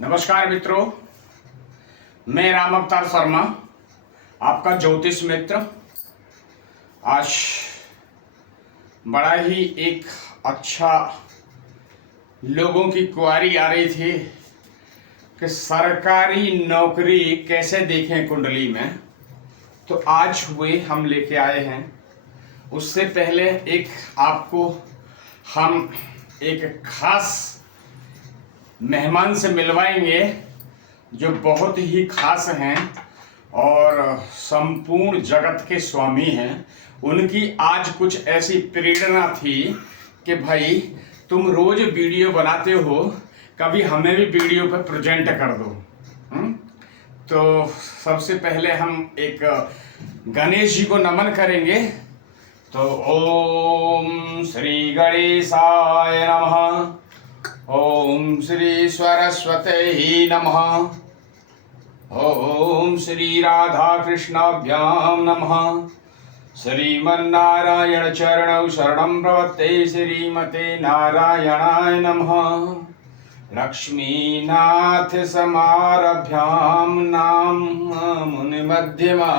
नमस्कार मित्रों, मैं राम अवतार शर्मा, आपका ज्योतिष मित्र। आज बड़ा ही एक अच्छा लोगों की क्वारी आ रही थी कि सरकारी नौकरी कैसे देखें कुंडली में, तो आज वे हम लेके आए हैं। उससे पहले एक आपको हम एक खास मेहमान से मिलवाएंगे जो बहुत ही खास हैं और संपूर्ण जगत के स्वामी हैं। उनकी आज कुछ ऐसी प्रेरणा थी कि भाई तुम रोज वीडियो बनाते हो, कभी हमें भी वीडियो पर प्रेजेंट कर दो। तो सबसे पहले हम एक गणेश जी को नमन करेंगे। तो ओम श्री गणेशाय नमः, ओम श्री सरस्वती नमः, ओम श्री राधा कृष्णाभ्याम नमः। श्रीमन्नारायण चरणौ शरणं प्रपद्ये, श्रीमते नारायणाय नमः। लक्ष्मीनाथ समारभ्याम नाम मुनिमध्यमा,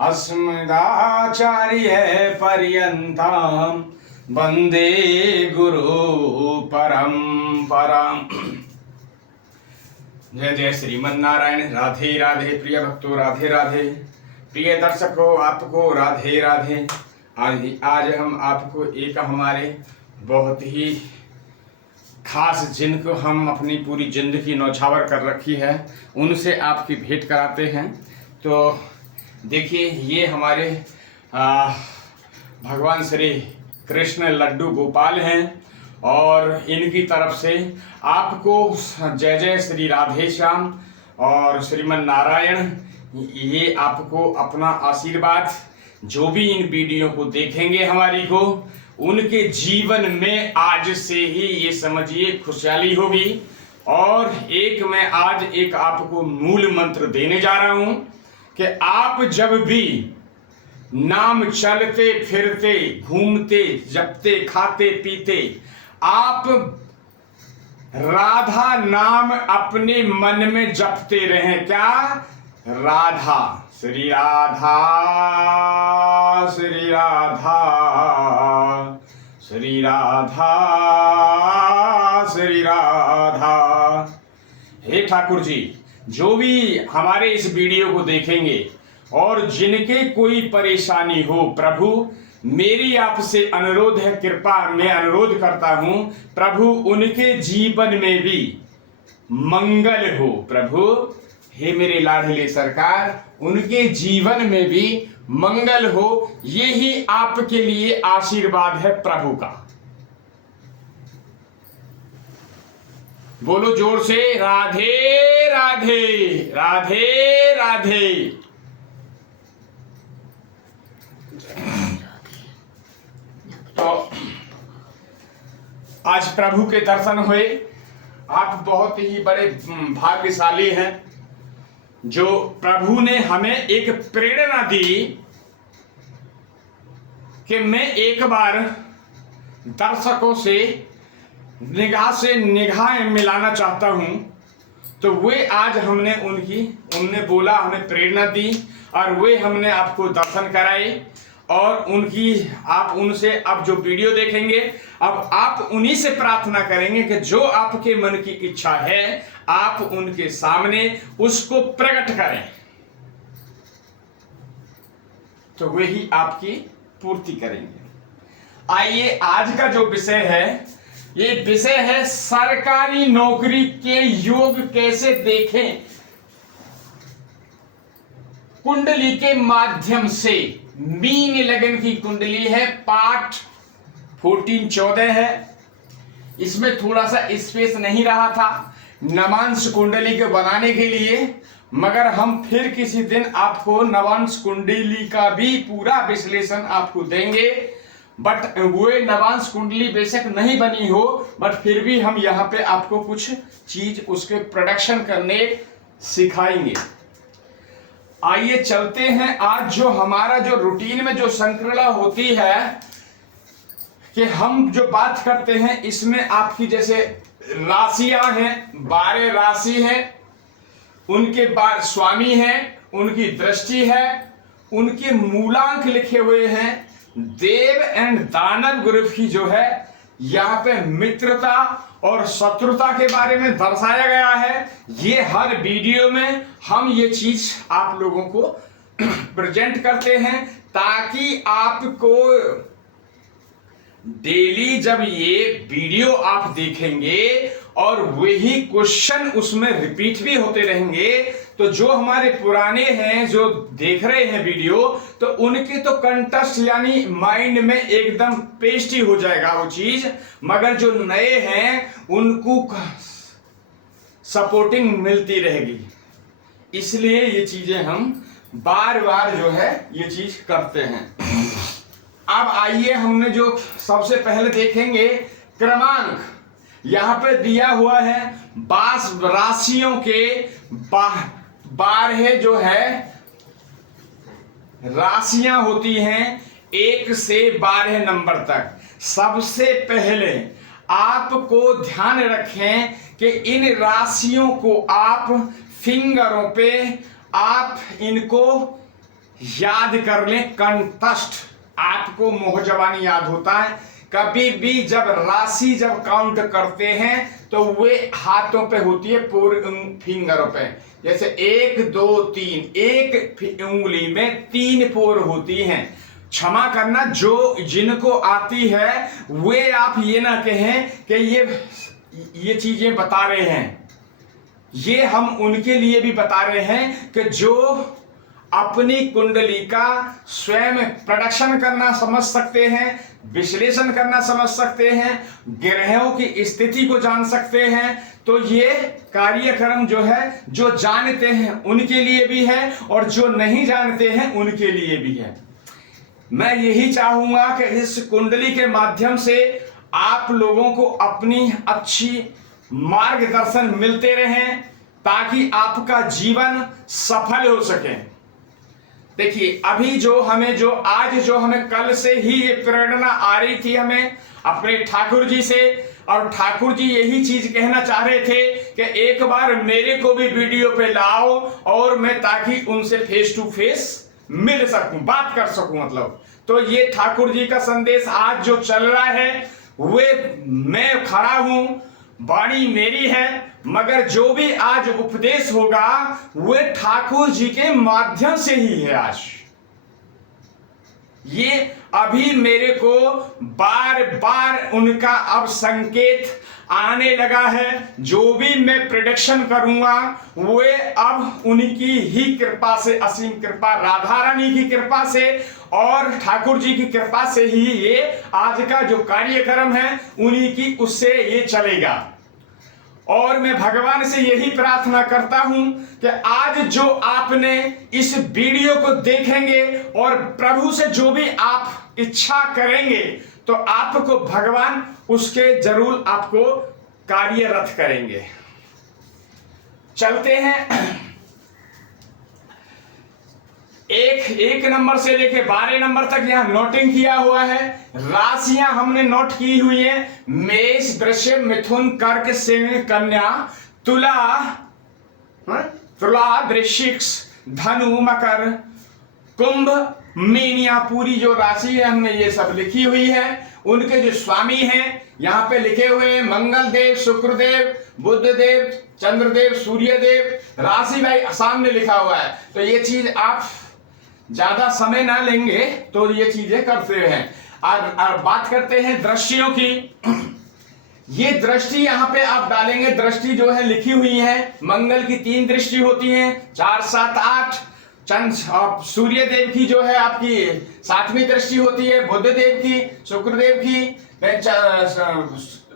अस्मदाचार्य पर्यन्ताम् वंदे गुरु परंपराम। जय जय श्रीमन्नारायण। राधे राधे प्रिय भक्तों, राधे राधे प्रिय दर्शकों, आपको राधे राधे। आज हम आपको एक हमारे बहुत ही खास, जिनको हम अपनी पूरी जिंदगी नौछावर कर रखी है, उनसे आपकी भेंट कराते हैं। तो देखिए, ये हमारे भगवान श्री कृष्ण लड्डू गोपाल हैं और इनकी तरफ से आपको जय जय श्री राधे श्याम और श्रीमन नारायण, ये आपको अपना आशीर्वाद, जो भी इन वीडियो को देखेंगे हमारी को, उनके जीवन में आज से ही ये समझिए खुशहाली होगी। और एक मैं आज एक आपको मूल मंत्र देने जा रहा हूं कि आप जब भी नाम चलते फिरते घूमते जपते खाते पीते आप राधा नाम अपने मन में जपते रहें। क्या? राधा, श्री राधा, श्री राधा, श्री राधा, श्री राधा। हे ठाकुर जी, जो भी हमारे इस वीडियो को देखेंगे और जिनके कोई परेशानी हो, प्रभु मेरी आपसे अनुरोध है, कृपा मैं अनुरोध करता हूं, प्रभु उनके जीवन में भी मंगल हो। प्रभु हे मेरे लाडले सरकार, उनके जीवन में भी मंगल हो, यही आपके लिए आशीर्वाद है प्रभु का। बोलो जोर से, राधे राधे, राधे राधे। तो आज प्रभु के दर्शन हुए। आप बहुत ही बड़े भाग्यशाली हैं जो प्रभु ने हमें एक प्रेरणा दी कि मैं एक बार दर्शकों से निगाह मिलाना चाहता हूं। तो वे आज उनने बोला, हमें प्रेरणा दी और वे हमने आपको दर्शन कराए। और आप उनसे अब जो वीडियो देखेंगे, अब आप उन्हीं से प्रार्थना करेंगे कि जो आपके मन की इच्छा है आप उनके सामने उसको प्रकट करें, तो वे ही आपकी पूर्ति करेंगे। आइए, आज का जो विषय है, ये विषय है सरकारी नौकरी के योग कैसे देखें कुंडली के माध्यम से। मीन लगन की कुंडली है, पाठ 14-14 है। इसमें थोड़ा सा स्पेस नहीं रहा था नवांश कुंडली के बनाने के लिए, मगर हम फिर किसी दिन आपको नवांश कुंडली का भी पूरा विश्लेषण आपको देंगे। बट वो नवांश कुंडली बेशक नहीं बनी हो, बट फिर भी हम यहाँ पे आपको कुछ चीज उसके प्रोडक्शन करने सिखाएंगे। आइए चलते हैं। आज जो हमारा जो रूटीन में जो संक्रिया होती है कि हम जो बात करते हैं, इसमें आपकी जैसे राशियां हैं, 12 राशि हैं, उनके स्वामी हैं, उनकी दृष्टि है, उनके मूलांक लिखे हुए हैं। देव एंड दानव ग्रुप की जो है यहाँ पे मित्रता और शत्रुता के बारे में दर्शाया गया है। ये हर वीडियो में हम ये चीज आप लोगों को प्रेजेंट करते हैं ताकि आपको डेली जब ये वीडियो आप देखेंगे और वही क्वेश्चन उसमें रिपीट भी होते रहेंगे तो जो हमारे पुराने हैं जो देख रहे हैं वीडियो तो उनके तो कंठस्थ यानी माइंड में एकदम पेस्ट ही हो जाएगा वो चीज, मगर जो नए हैं उनको सपोर्टिंग मिलती रहेगी। इसलिए ये चीजें हम बार बार जो है ये चीज करते हैं। अब आइए हमने जो सबसे पहले देखेंगे क्रमांक, यहां पे दिया हुआ है 22 राशियों के 12 जो है राशियां होती हैं 1 से 12 नंबर तक। सबसे पहले आपको ध्यान रखें कि इन राशियों को आप फिंगरों पे आप इनको याद कर लें कंठस्थ। आपको मोह जवानी याद होता है, कभी भी जब राशि जब काउंट करते हैं तो वे हाथों पे होती है, फिंगरों पे, जैसे 1 2 3, एक उंगली में 3 पोर होती हैं। क्षमा करना, जो जिनको आती है वे आप ये ना कहें कि ये चीजें बता रहे हैं, ये हम उनके लिए भी बता रहे हैं कि जो अपनी कुंडली का स्वयं प्रोडक्शन करना समझ सकते हैं, विश्लेषण करना समझ सकते हैं, ग्रहों की स्थिति को जान सकते हैं। तो ये कार्यक्रम जो है जो जानते हैं उनके लिए भी है और जो नहीं जानते हैं उनके लिए भी है। मैं यही चाहूंगा कि इस कुंडली के माध्यम से आप लोगों को अपनी अच्छी मार्गदर्शन मिलते रहें ताकि आपका जीवन सफल हो सके। देखिए अभी जो हमें कल से ही ये प्रेरणा आ रही थी हमें अपने ठाकुर जी से, और ठाकुर जी यही चीज कहना चाह रहे थे कि एक बार मेरे को भी वीडियो पे लाओ और मैं ताकि उनसे फेस टू फेस मिल सकूं, बात कर सकूं मतलब। तो ये ठाकुर जी का संदेश आज जो चल रहा है वे मैं खड़ा हूं, वाणी मेरी है, मगर जो भी आज उपदेश होगा वे ठाकुर जी के माध्यम से ही है। आज ये अभी मेरे को बार बार उनका अब संकेत आने लगा है। जो भी मैं प्रेडिक्शन करूंगा वे अब उनकी ही कृपा से, असीम कृपा, राधा रानी की कृपा से और ठाकुर जी की कृपा से ही ये आज का जो कार्यक्रम है उन्हीं की उससे ये चलेगा। और मैं भगवान से यही प्रार्थना करता हूं कि आज जो आपने इस वीडियो को देखेंगे और प्रभु से जो भी आप इच्छा करेंगे तो आपको भगवान उसके जरूर आपको कार्यरत करेंगे। चलते हैं एक नंबर से लेके 12 नंबर तक यहाँ नोटिंग किया हुआ है। राशियां हमने नोट की हुई है, मेष, वृषभ, मिथुन, कर्क, सिंह, कन्या, तुला, वृश्चिक, धनु, मकर, कुंभ, मीन। यहाँ पूरी जो राशि है हमने ये सब लिखी हुई है। उनके जो स्वामी हैं यहाँ पे लिखे हुए हैं, मंगल देव, शुक्रदेव, बुध देव, चंद्रदेव, सूर्य देव। राशि भाई सामने लिखा हुआ है, तो ये चीज आप ज्यादा समय ना लेंगे तो ये चीजें करते हैं। और बात करते हैं दृष्टियों की। ये दृष्टि यहाँ पे आप डालेंगे, दृष्टि जो है लिखी हुई है। मंगल की 3 दृष्टि होती है, 4 7 8। चंद्र सूर्य देव की जो है आपकी 7वीं दृष्टि होती है, बुध देव की, शुक्रदेव की,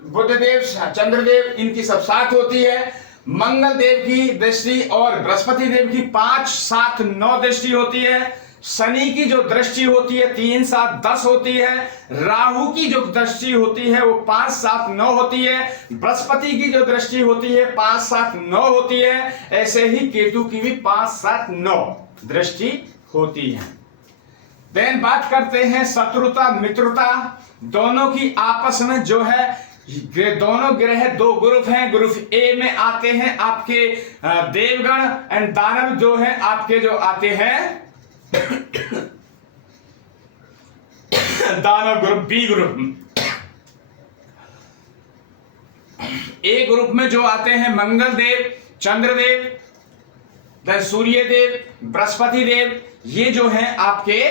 बुध देव, चंद्रदेव, इनकी सब 7 होती है। मंगल देव की दृष्टि और बृहस्पति देव की 5 7 9 दृष्टि होती है। शनि की जो दृष्टि होती है 3 7 10 होती है। राहु की जो दृष्टि होती है वो 5 7 9 होती है। बृहस्पति की जो दृष्टि होती है 5 7 9 होती है। ऐसे ही केतु की भी 5 7 9 दृष्टि होती है। देन बात करते हैं शत्रुता मित्रता, दोनों की आपस में जो है ये दोनों ग्रह दो ग्रुप हैं। ग्रुप ए में आते हैं आपके देवगण एंड दानव जो है आपके जो आते हैं दानव ग्रुप, बी ग्रुप। ए ग्रुप में जो आते हैं मंगल देव, चंद्रदेव, सूर्य देव, बृहस्पति देव, ये जो हैं आपके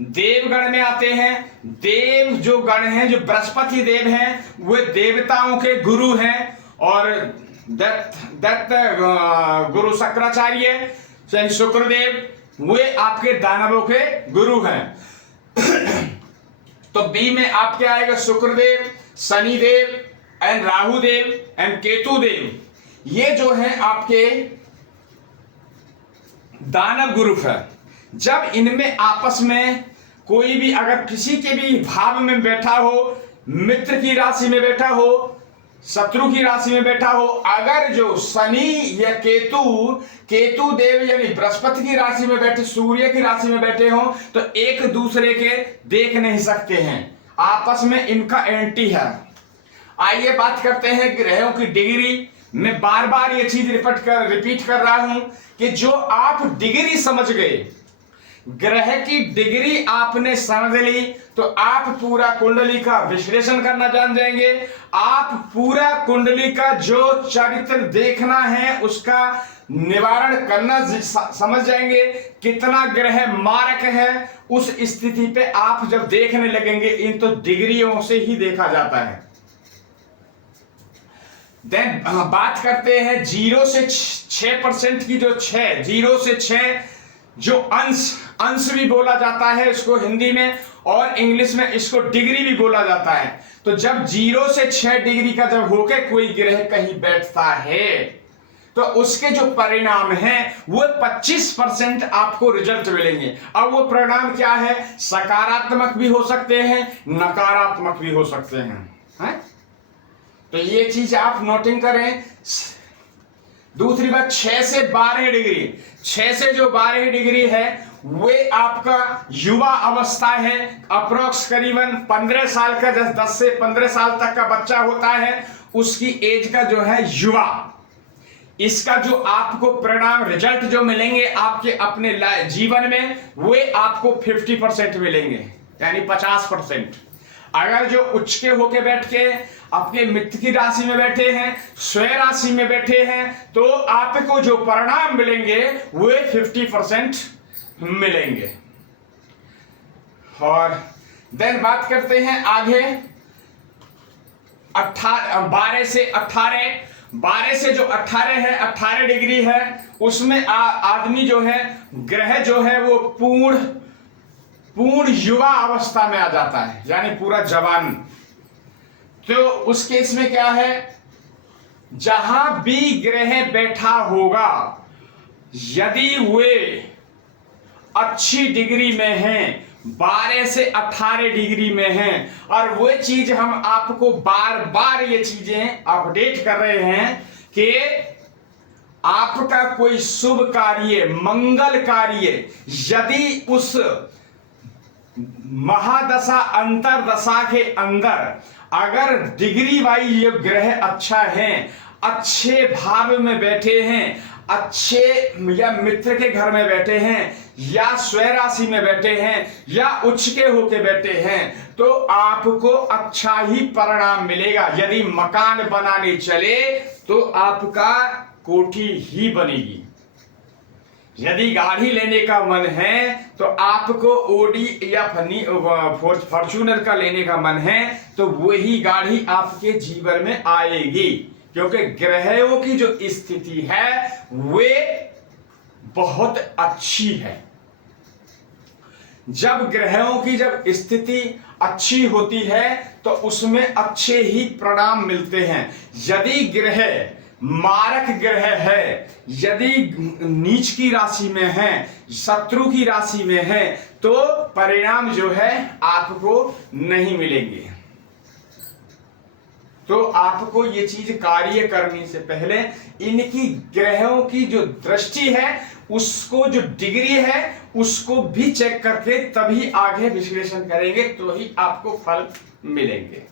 देवगण में आते हैं। देव जो गण हैं, जो बृहस्पति देव हैं, वे देवताओं के गुरु हैं और दत्त गुरु शुक्राचार्य शुक्रदेव वे आपके दानवों के गुरु हैं। तो बी में आपके आएगा शुक्रदेव, शनिदेव एंड राहु देव एंड केतु देव, ये जो है आपके दानव ग्रुप है। जब इनमें आपस में कोई भी अगर किसी के भी भाव में बैठा हो, मित्र की राशि में बैठा हो, शत्रु की राशि में बैठा हो, अगर जो शनि या केतु देव यानी बृहस्पति की राशि में बैठे, सूर्य की राशि में बैठे हो, तो एक दूसरे के देख नहीं सकते हैं, आपस में इनका एंटी है। आइए बात करते हैं ग्रहों की डिग्री। मैं बार बार ये चीज रिपीट कर रहा हूं कि जो आप डिग्री समझ गए, ग्रह की डिग्री आपने समझ ली, तो आप पूरा कुंडली का विश्लेषण करना जान जाएंगे। आप पूरा कुंडली का जो चरित्र देखना है उसका निवारण करना समझ जाएंगे। कितना ग्रह मारक है, उस स्थिति पे आप जब देखने लगेंगे, इन तो डिग्रियों से ही देखा जाता है। देन बात करते हैं 0 से 6% की, जो 0 से 6 जो अंश भी बोला जाता है इसको हिंदी में, और इंग्लिश में इसको डिग्री भी बोला जाता है। तो जब 0 से 6 डिग्री का जब होके कोई ग्रह कहीं बैठता है, तो उसके जो परिणाम हैं वो 25% आपको रिजल्ट मिलेंगे। अब वो परिणाम क्या है? सकारात्मक भी हो सकते हैं, नकारात्मक भी हो सकते हैं। तो ये चीज आप नोटिंग करें। दूसरी बात, 6 से 12 डिग्री, 6 से जो 12 डिग्री है वे आपका युवा अवस्था है। अप्रोक्स करीबन 15 साल का, 10 से 15 साल तक का बच्चा होता है, उसकी एज का जो है युवा। इसका जो आपको परिणाम रिजल्ट जो मिलेंगे आपके अपने जीवन में, वे आपको 50% मिलेंगे, यानी 50%। अगर जो उच्च के होके बैठ के अपने मित्र की राशि में बैठे हैं, स्वयं राशि में बैठे हैं, तो आपको जो परिणाम मिलेंगे वे 50% मिलेंगे। और देन बात करते हैं आगे 12 से जो 18 है, 18 डिग्री है, उसमें आदमी जो है, ग्रह जो है वो पूर्ण युवा अवस्था में आ जाता है, यानी पूरा जवान। तो उस केस में क्या है, जहां भी ग्रह बैठा होगा, यदि वे अच्छी डिग्री में हैं, 12 से 18 डिग्री में हैं, और वो चीज हम आपको बार बार ये चीजें अपडेट कर रहे हैं कि आपका कोई शुभ कार्य, मंगल कार्य, यदि उस महादशा अंतरदशा के अंदर अगर डिग्री वाइज ये ग्रह अच्छा है, अच्छे भाव में बैठे हैं, अच्छे या मित्र के घर में बैठे हैं, या स्वयं राशि में बैठे हैं, या उच्च के होके बैठे हैं, तो आपको अच्छा ही परिणाम मिलेगा। यदि मकान बनाने चले तो आपका कोठी ही बनेगी। यदि गाड़ी लेने का मन है तो आपको ओडी या फॉर्च्यूनर का लेने का मन है, तो वही गाड़ी आपके जीवन में आएगी, क्योंकि ग्रहों की जो स्थिति है वे बहुत अच्छी है। जब ग्रहों की जब स्थिति अच्छी होती है तो उसमें अच्छे ही परिणाम मिलते हैं। यदि ग्रह मारक ग्रह है, यदि नीच की राशि में है, शत्रु की राशि में है, तो परिणाम जो है आपको नहीं मिलेंगे। तो आपको ये चीज कार्य करने से पहले इनकी ग्रहों की जो दृष्टि है, उसको जो डिग्री है उसको भी चेक करके तभी आगे विश्लेषण करेंगे, तो ही आपको फल मिलेंगे।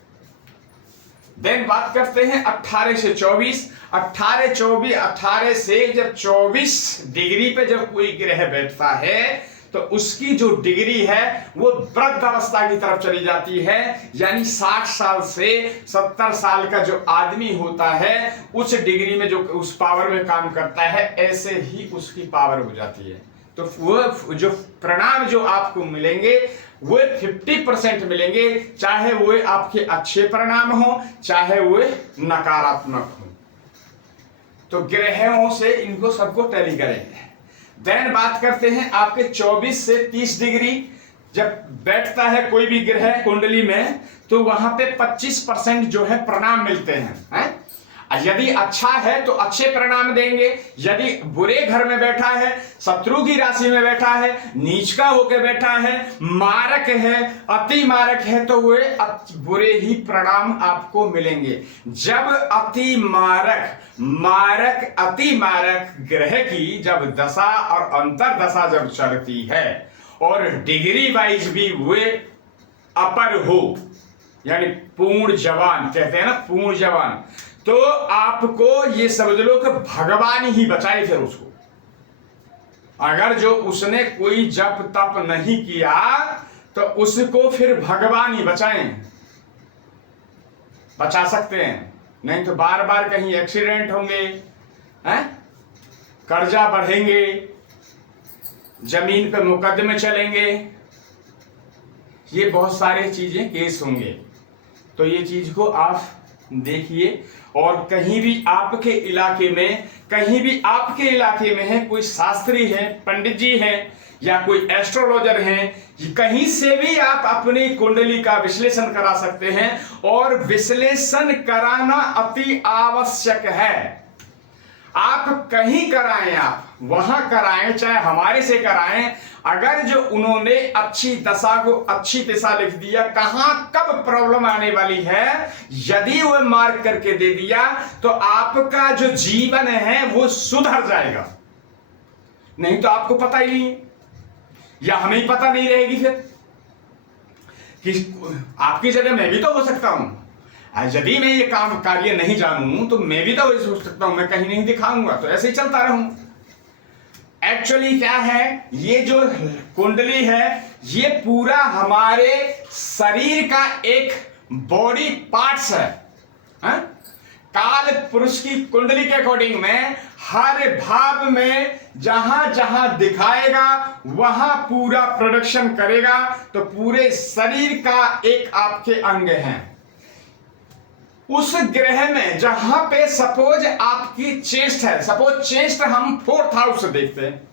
देन बात करते हैं 18 से 24। 18 से जब 24 डिग्री पे जब कोई ग्रह बैठता है तो उसकी जो डिग्री है वो वृद्ध अवस्था की तरफ चली जाती है, यानी 60 साल से 70 साल का जो आदमी होता है उस डिग्री में जो उस पावर में काम करता है, ऐसे ही उसकी पावर हो जाती है। तो वो जो परिणाम जो आपको मिलेंगे वो 50% मिलेंगे, चाहे वो आपके अच्छे परिणाम हो चाहे वो नकारात्मक हो। तो ग्रहों से इनको सबको टैली करेंगे। देन बात करते हैं आपके 24 से 30 डिग्री जब बैठता है कोई भी ग्रह कुंडली में तो वहां पे 25% जो है परिणाम मिलते हैं। यदि अच्छा है तो अच्छे परिणाम देंगे, यदि बुरे घर में बैठा है, शत्रु की राशि में बैठा है, नीच का होकर बैठा है, मारक है, अति मारक है, तो वे बुरे ही परिणाम आपको मिलेंगे। जब अति मारक ग्रह की जब दशा और अंतर दशा जब चलती है और डिग्री वाइज भी वे अपर हो, यानी पूर्ण जवान कहते हैं ना, पूर्ण जवान, तो आपको ये समझ लो कि भगवान ही बचाए। फिर उसको अगर जो उसने कोई जप तप नहीं किया तो उसको फिर भगवान ही बचा सकते हैं, नहीं तो बार बार कहीं एक्सीडेंट होंगे, कर्जा बढ़ेंगे, जमीन पे मुकदमे चलेंगे, ये बहुत सारी चीजें केस होंगे। तो ये चीज को आप देखिए। और कहीं भी आपके इलाके में है कोई शास्त्री है, पंडित जी हैं या कोई एस्ट्रोलॉजर हैं, कहीं से भी आप अपनी कुंडली का विश्लेषण करा सकते हैं। और विश्लेषण कराना अति आवश्यक है। आप कहीं कराएं, आप वहां कराएं, चाहे हमारे से कराएं, अगर जो उन्होंने अच्छी दशा को अच्छी दिशा लिख दिया, कहां कब प्रॉब्लम आने वाली है, यदि वो मार्क करके दे दिया तो आपका जो जीवन है वो सुधर जाएगा। नहीं तो आपको पता ही नहीं, या हमें ही पता नहीं रहेगी फिर कि आपकी जगह मैं भी तो हो सकता हूं। यदि मैं ये काम कार्य नहीं जानूं तो मैं भी तो वैसे हो सकता हूं, मैं कहीं नहीं दिखाऊंगा, तो ऐसे ही चलता रहूं। एक्चुअली क्या है, ये जो कुंडली है ये पूरा हमारे शरीर का एक बॉडी पार्ट्स है। काल पुरुष की कुंडली के अकॉर्डिंग में हर भाव में जहां जहां दिखाएगा वहां पूरा प्रोडक्शन करेगा। तो पूरे शरीर का एक आपके अंग है। उस ग्रह में जहां पे सपोज आपकी चेस्ट है, सपोज चेस्ट हम 4th हाउस से देखते हैं,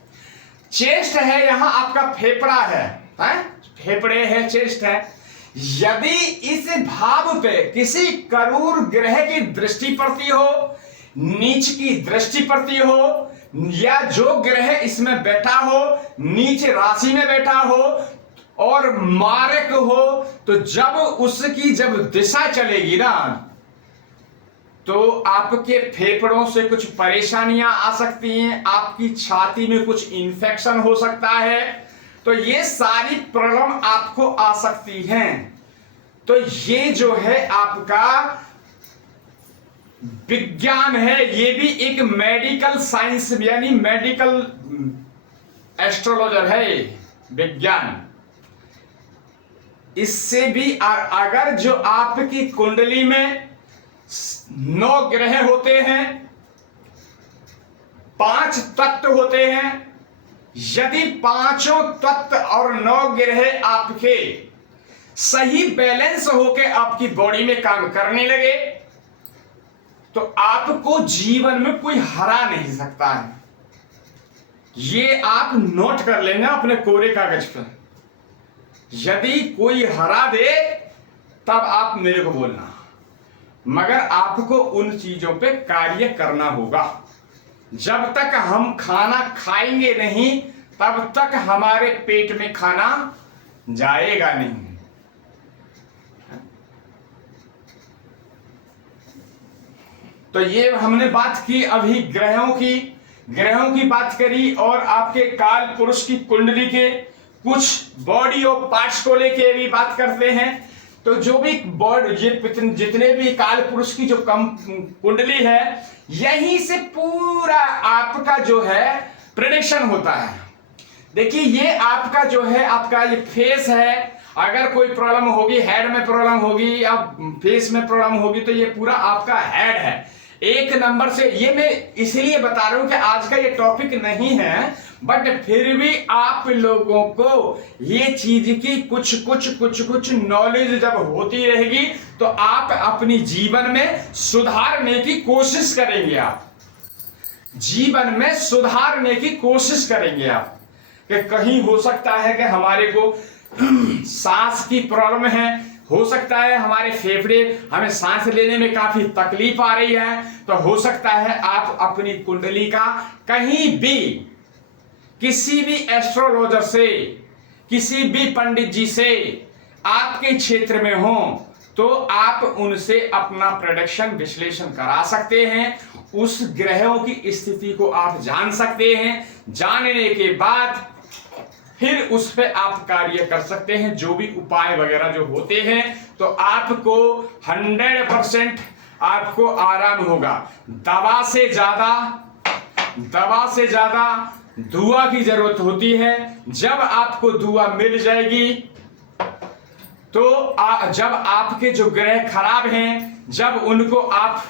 चेस्ट है, यहां आपका फेफड़ा है, फेफड़े है, चेस्ट है। यदि इस भाव पे किसी करूर ग्रह की दृष्टि पड़ती हो, नीच की दृष्टि पड़ती हो, या जो ग्रह इसमें बैठा हो नीच राशि में बैठा हो और मारक हो, तो जब उसकी जब दिशा चलेगी ना तो आपके फेफड़ों से कुछ परेशानियां आ सकती हैं, आपकी छाती में कुछ इन्फेक्शन हो सकता है। तो ये सारी प्रॉब्लम आपको आ सकती हैं। तो ये जो है आपका विज्ञान है, ये भी एक मेडिकल साइंस यानी मेडिकल एस्ट्रोलॉजर है विज्ञान। इससे भी अगर जो आपकी कुंडली में 9 ग्रह होते हैं, 5 तत्व होते हैं, यदि 5 तत्व और 9 ग्रह आपके सही बैलेंस होके आपकी बॉडी में काम करने लगे तो आपको जीवन में कोई हरा नहीं सकता है। ये आप नोट कर लेना अपने कोरे कागज पर। यदि कोई हरा दे तब आप मेरे को बोलना, मगर आपको उन चीजों पे कार्य करना होगा। जब तक हम खाना खाएंगे नहीं तब तक हमारे पेट में खाना जाएगा नहीं। तो ये हमने बात की अभी ग्रहों की बात करी और आपके काल पुरुष की कुंडली के कुछ बॉडी ऑफ पार्ट्स को लेके भी बात करते हैं। तो जो भी बॉड जितने भी काल पुरुष की जो कुंडली है, यहीं से पूरा आपका जो है प्रेडिक्शन होता है। देखिए ये आपका जो है, आपका ये फेस है, अगर कोई प्रॉब्लम होगी, हेड में प्रॉब्लम होगी या फेस में प्रॉब्लम होगी, तो ये पूरा आपका हेड है। एक नंबर से ये मैं इसलिए बता रहा हूं कि आज का ये टॉपिक नहीं है, बट फिर भी आप लोगों को ये चीज की कुछ नॉलेज जब होती रहेगी तो आप अपनी जीवन में सुधारने की कोशिश करेंगे। आप जीवन में सुधारने की कोशिश करेंगे आप, कि कहीं हो सकता है कि हमारे को सांस की प्रॉब्लम है, हो सकता है हमारे फेफड़े, हमें सांस लेने में काफी तकलीफ आ रही है, तो हो सकता है आप अपनी कुंडली का कहीं भी किसी भी एस्ट्रोलॉजर से, किसी भी पंडित जी से आपके क्षेत्र में हो तो आप उनसे अपना प्रेडिक्शन विश्लेषण करा सकते हैं। उस ग्रहों की स्थिति को आप जान सकते हैं। जानने के बाद फिर उस पे आप कार्य कर सकते हैं, जो भी उपाय वगैरह जो होते हैं, तो आपको 100% आपको आराम होगा। दवा से ज्यादा दुआ की जरूरत होती है। जब आपको दुआ मिल जाएगी तो जब आपके जो ग्रह खराब हैं, जब उनको आप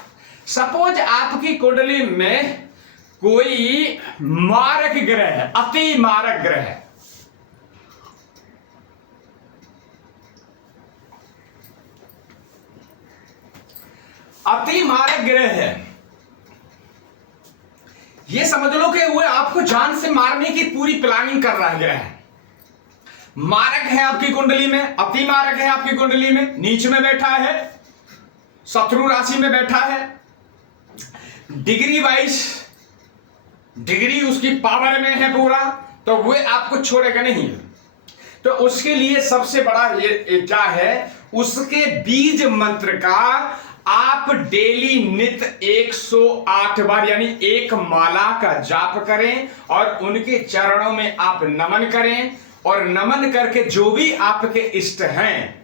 सपोज आपकी कुंडली में कोई मारक ग्रह है, अति मारक ग्रह है, अति मारक ग्रह है, ये समझ लो कि वो आपको जान से मारने की पूरी प्लानिंग कर रहा है ग्रह। मारक है आपकी कुंडली में, अति मारक है आपकी कुंडली में, नीच में बैठा है, शत्रु राशि में बैठा है, डिग्री वाइज डिग्री उसकी पावर में है पूरा, तो वो आपको छोड़ेगा नहीं। तो उसके लिए सबसे बड़ा ये क्या है, उसके बीज मंत्र का आप डेली नित 108 बार यानी एक माला का जाप करें और उनके चरणों में आप नमन करें। और नमन करके जो भी आपके इष्ट हैं,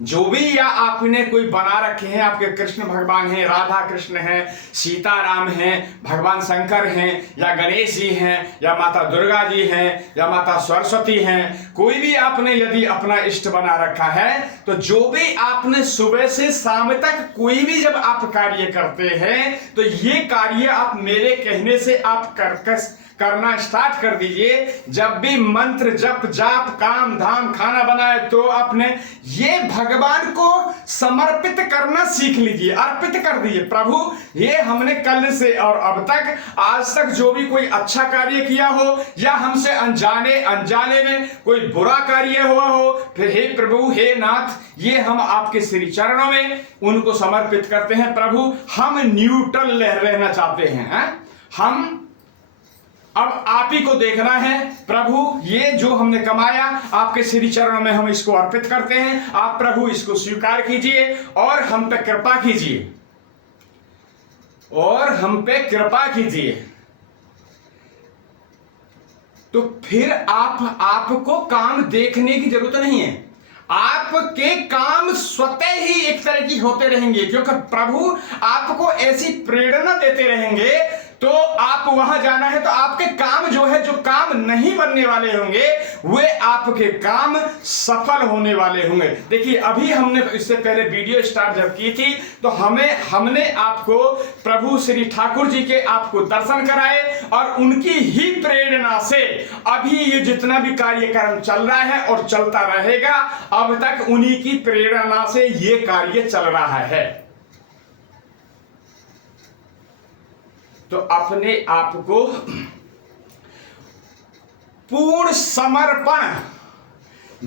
जो भी या आपने कोई बना रखे हैं, आपके कृष्ण भगवान हैं, राधा कृष्ण हैं, सीताराम हैं, भगवान शंकर हैं, या गणेश जी हैं, या माता दुर्गा जी हैं, या माता सरस्वती हैं, कोई भी आपने यदि अपना इष्ट बना रखा है, तो जो भी आपने सुबह से शाम तक कोई भी जब आप कार्य करते हैं, तो ये कार्य आप मेरे कहने से आप करना स्टार्ट कर दीजिए। जब भी मंत्र जप जाप काम धाम खाना बनाए तो आपने ये भगवान को समर्पित करना सीख लीजिए, अर्पित कर दीजिए। प्रभु ये हमने कल से और अब तक आज तक जो भी कोई अच्छा कार्य किया हो या हमसे अनजाने में कोई बुरा कार्य हुआ हो, फिर हे प्रभु हे नाथ, ये हम आपके श्री चरणों में उनको समर्पित करते हैं। प्रभु हम न्यूट्रल रहना चाहते हैं, हम अब आप ही को देखना है। प्रभु ये जो हमने कमाया आपके श्री चरणों में हम इसको अर्पित करते हैं। आप प्रभु इसको स्वीकार कीजिए और हम पे कृपा कीजिए, और हम पे कृपा कीजिए। तो फिर आपको काम देखने की जरूरत नहीं है, आपके काम स्वतः ही एक तरह की होते रहेंगे, क्योंकि प्रभु आपको ऐसी प्रेरणा देते रहेंगे। तो आप वहां जाना है तो आपके काम जो है, जो काम नहीं बनने वाले होंगे, वे आपके काम सफल होने वाले होंगे। देखिए अभी हमने इससे पहले वीडियो स्टार्ट जब की थी तो हमने आपको प्रभु श्री ठाकुर जी के आपको दर्शन कराए, और उनकी ही प्रेरणा से अभी ये जितना भी कार्यक्रम चल रहा है और चलता रहेगा, अब तक उन्हीं की प्रेरणा से ये कार्य चल रहा है। तो अपने आप को पूर्ण समर्पण,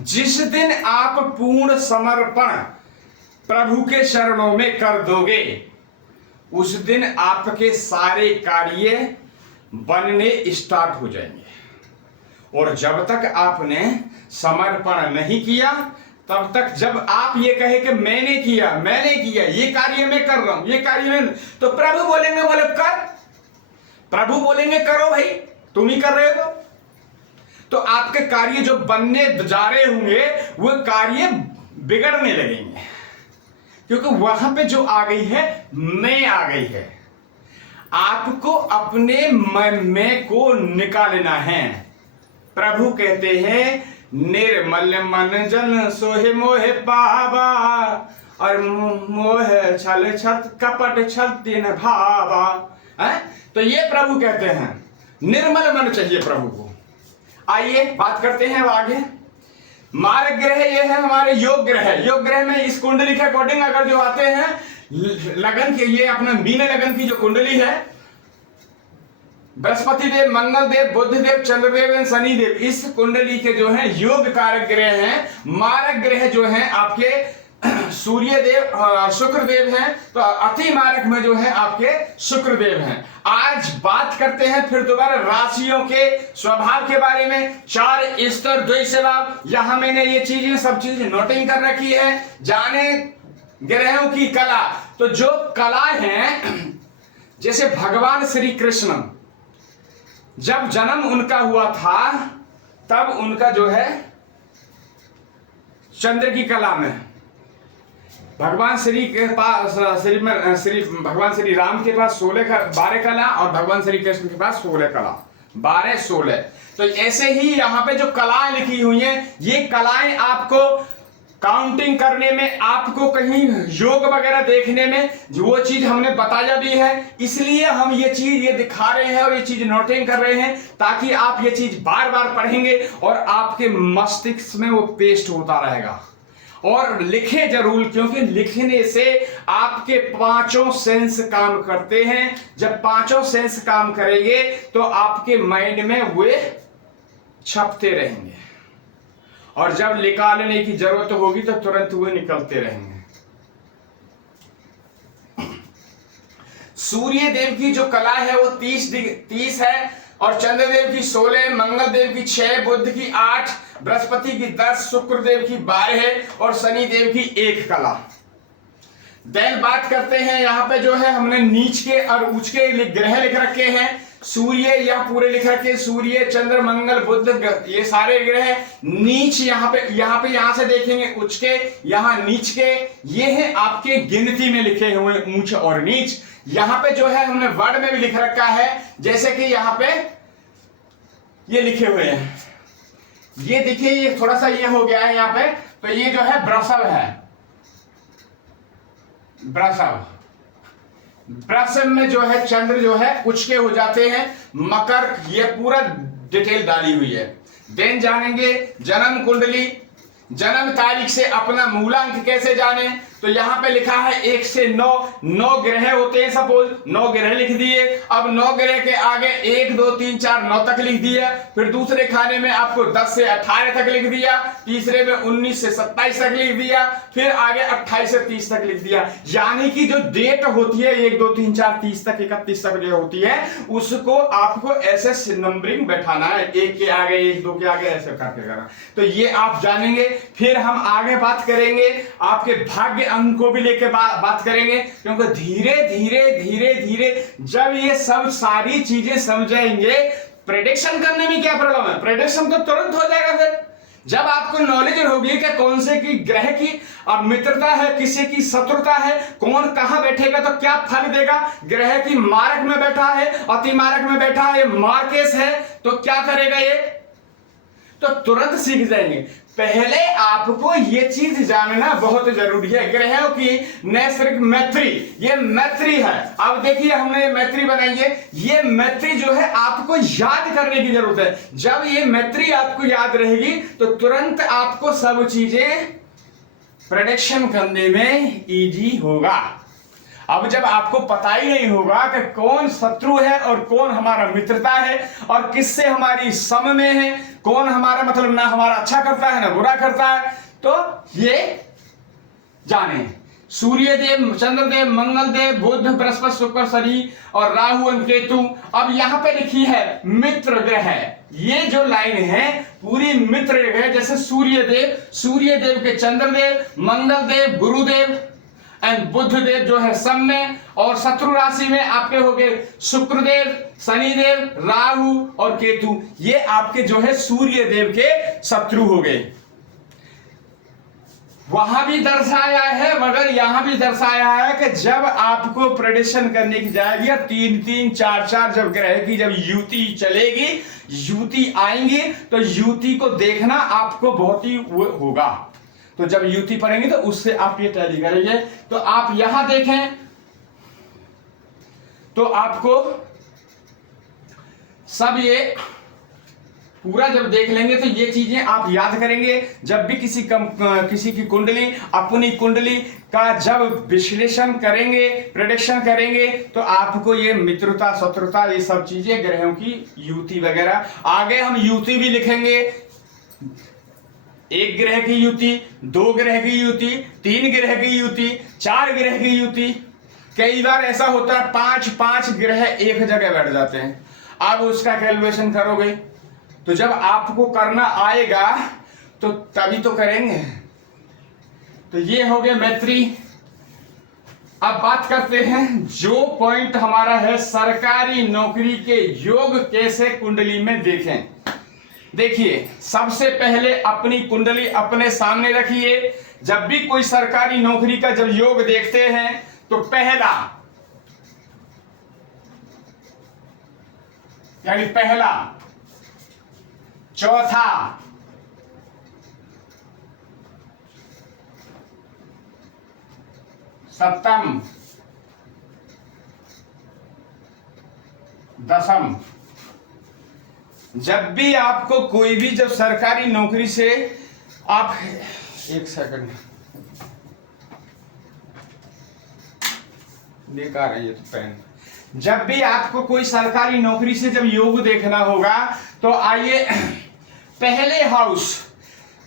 जिस दिन आप पूर्ण समर्पण प्रभु के चरणों में कर दोगे, उस दिन आपके सारे कार्य बनने स्टार्ट हो जाएंगे। और जब तक आपने समर्पण नहीं किया, तब तक जब आप ये कहे कि मैंने किया ये कार्य मैं कर रहा हूं, ये कार्य मैं, तो प्रभु बोलेंगे बोले कर, प्रभु बोलेंगे करो भाई, तुम ही कर रहे हो। तो आपके कार्य जो बनने जा रहे होंगे वो कार्य बिगड़ने लगेंगे, क्योंकि वहां पे जो आ गई है मैं आ गई है। आपको अपने मैं को निकालना है। प्रभु कहते हैं निर्मल मन जन सोहे मोहे पावा, और मोह छल छत कपट छल तीन भावा है। तो ये प्रभु कहते हैं निर्मल मन चाहिए प्रभु को। आइए बात करते हैं आगे। मार्ग ग्रह ये है हमारे योग ग्रह। योग ग्रह में इस कुंडली के अकॉर्डिंग अगर जो आते हैं लगन के, ये अपना मीन लगन की जो कुंडली है, बृहस्पति देव, मंगल देव, बुध देव, चंद्रदेव एवं शनि देव, इस कुंडली के जो है योग कारक ग्रह हैं। मारक ग्रह जो हैं आपके सूर्य देव, शुक्र देव हैं। तो अति मारक में जो है आपके शुक्र देव हैं। आज बात करते हैं फिर दोबारा राशियों के स्वभाव के बारे में। 4 स्तर 2 स्वभाव, यहां मैंने ये चीजें सब चीजें नोटिंग कर रखी है। जाने ग्रहों की कला। तो जो कला है, जैसे भगवान श्री कृष्ण जब जन्म उनका हुआ था, तब उनका जो है चंद्र की कला में भगवान श्री के पास भगवान श्री राम के पास 12 कला और भगवान श्री कृष्ण के पास 16 कला, 12-16। तो ऐसे ही यहाँ पे जो कलाएं लिखी हुई हैं, ये कलाएं आपको काउंटिंग करने में, आपको कहीं योग वगैरह देखने में वो चीज हमने बताया भी है। इसलिए हम ये चीज ये दिखा रहे हैं और ये चीज नोटिंग कर रहे हैं, ताकि आप ये चीज बार बार पढ़ेंगे और आपके मस्तिष्क में वो पेस्ट होता रहेगा। और लिखें जरूर, क्योंकि लिखने से आपके 5 सेंस काम करते हैं। जब 5 सेंस काम करेंगे तो आपके माइंड में वे छपते रहेंगे, और जब निकालने की जरूरत होगी तो तुरंत वे निकलते रहेंगे। सूर्य देव की जो कला है वो 30 है, और चंद्रदेव की 16, मंगल देव की 6, बुध की 8, बृहस्पति की 10, शुक्र देव की 12 है, और शनि देव की 1 कला। देन बात करते हैं यहाँ पे जो है हमने नीच के और उच्च के ग्रह लिख रखे हैं। सूर्य यह पूरे लिख रखे, सूर्य, चंद्र, मंगल, बुध, ये सारे ग्रह। नीच यहाँ से देखेंगे उच्च के, यहाँ नीच के, ये है आपके गिनती में लिखे हुए ऊंच और नीच। यहाँ पे जो है हमने वर्ड में भी लिख रखा है, जैसे कि यहाँ पे ये लिखे हुए हैं। ये देखिए, ये थोड़ा सा ये हो गया है यहाँ पे। तो ये जो है वृषभ है, वृषभ में जो है चंद्र जो है उच्च के हो जाते हैं। मकर, ये पूरा डिटेल डाली हुई है। देन जानेंगे जन्म कुंडली, जन्म तारीख से अपना मूलांक कैसे जाने। तो यहाँ पे लिखा है 1 से 9 ग्रह होते हैं। सपोज 9 ग्रह लिख दिए। अब 9 ग्रह के आगे 1 2 3 4 9 तक लिख दिया। फिर दूसरे खाने में आपको 10 से 18 तक लिख दिया। तीसरे में 19 से 27 तक लिख दिया। फिर आगे 28 से 30 तक लिख दिया। यानी कि जो डेट होती है 1 2 3 4 30 तक, 31 तक जो होती है, उसको आपको ऐसे नंबरिंग बैठाना है, 1 के आगे 1, 2 के आगे, ऐसे करके करना। तो ये आप जानेंगे। फिर हम आगे बात करेंगे आपके भाग्य अंक को भी लेके बात करेंगे, क्योंकि धीरे धीरे जब ये सब सारी चीजें समझेंगे, प्रेडिक्शन करने में क्या प्रॉब्लम है, प्रेडिक्शन तो तुरंत हो जाएगा। फिर जब आपको नॉलेज होगी कि कौन से की ग्रह की मित्रता है, किसी की शत्रुता है, कौन कहां बैठेगा तो क्या फल देगा, ग्रह की मारक में बैठा है, अति मारक में बैठा है, मार्केस है, तो क्या करेगा ये, तो तुरंत सीख जाएंगे। पहले आपको ये चीज जानना बहुत जरूरी है। ग्रहों की नैसर्गिक मैत्री, ये मैत्री है। अब देखिए हमने ये मैत्री बनाई है। ये मैत्री जो है आपको याद करने की जरूरत है। जब ये मैत्री आपको याद रहेगी तो तुरंत आपको सब चीजें प्रेडिक्शन करने में इजी होगा। अब जब आपको पता ही नहीं होगा कि कौन शत्रु है और कौन हमारा मित्रता है और किससे हमारी सम में है, कौन हमारा मतलब ना हमारा अच्छा करता है ना बुरा करता है, तो ये जाने। सूर्य देव, चंद्रदेव, मंगल देव, बुध, बृहस्पति, शुक्र, शनि और राहु और केतु। अब यहां पे लिखी है मित्र ग्रह। ये जो लाइन है पूरी मित्र ग्रह, जैसे सूर्य देव के चंद्रदेव, मंगल देव, गुरुदेव एंड बुध देव जो है सम में, और शत्रु राशि में आपके हो गए शुक्रदेव, शनिदेव, राहु और केतु। ये आपके जो है सूर्य देव के शत्रु हो गए। वहां भी दर्शाया है मगर यहां भी दर्शाया है कि जब आपको प्रेडिक्शन करने की जाएगी और 3-3 4-4 जब ग्रह की जब युति चलेगी, युति आएंगी, तो युति को देखना आपको बहुत ही वो होगा। तो जब युति पढ़ेंगे तो उससे आप ये टैली करेंगे। तो आप यहां देखें तो आपको सब ये पूरा जब देख लेंगे तो ये चीजें आप याद करेंगे। जब भी किसी की कुंडली, अपनी कुंडली का जब विश्लेषण करेंगे, प्रेडिक्शन करेंगे, तो आपको ये मित्रता, शत्रुता, ये सब चीजें, ग्रहों की युति वगैरह, आगे हम युति भी लिखेंगे। 1 ग्रह की युति, 2 ग्रह की युति, 3 ग्रह की युति, 4 ग्रह की युति। कई बार ऐसा होता है 5-5 ग्रह एक जगह बैठ जाते हैं। आप उसका कैलकुलेशन करोगे तो जब आपको करना आएगा तो तभी तो करेंगे। तो ये हो गए मैत्री। अब बात करते हैं जो पॉइंट हमारा है सरकारी नौकरी के योग कैसे कुंडली में देखें। देखिए, सबसे पहले अपनी कुंडली अपने सामने रखिए। जब भी कोई सरकारी नौकरी का जब योग देखते हैं तो पहला, यानी पहला, चौथा, सप्तम, दसम, जब भी आपको कोई भी जब सरकारी नौकरी से आप, एक सेकंड, बेकार है ये तो पेन। जब भी आपको कोई सरकारी नौकरी से जब योग देखना होगा तो आइए, पहले हाउस,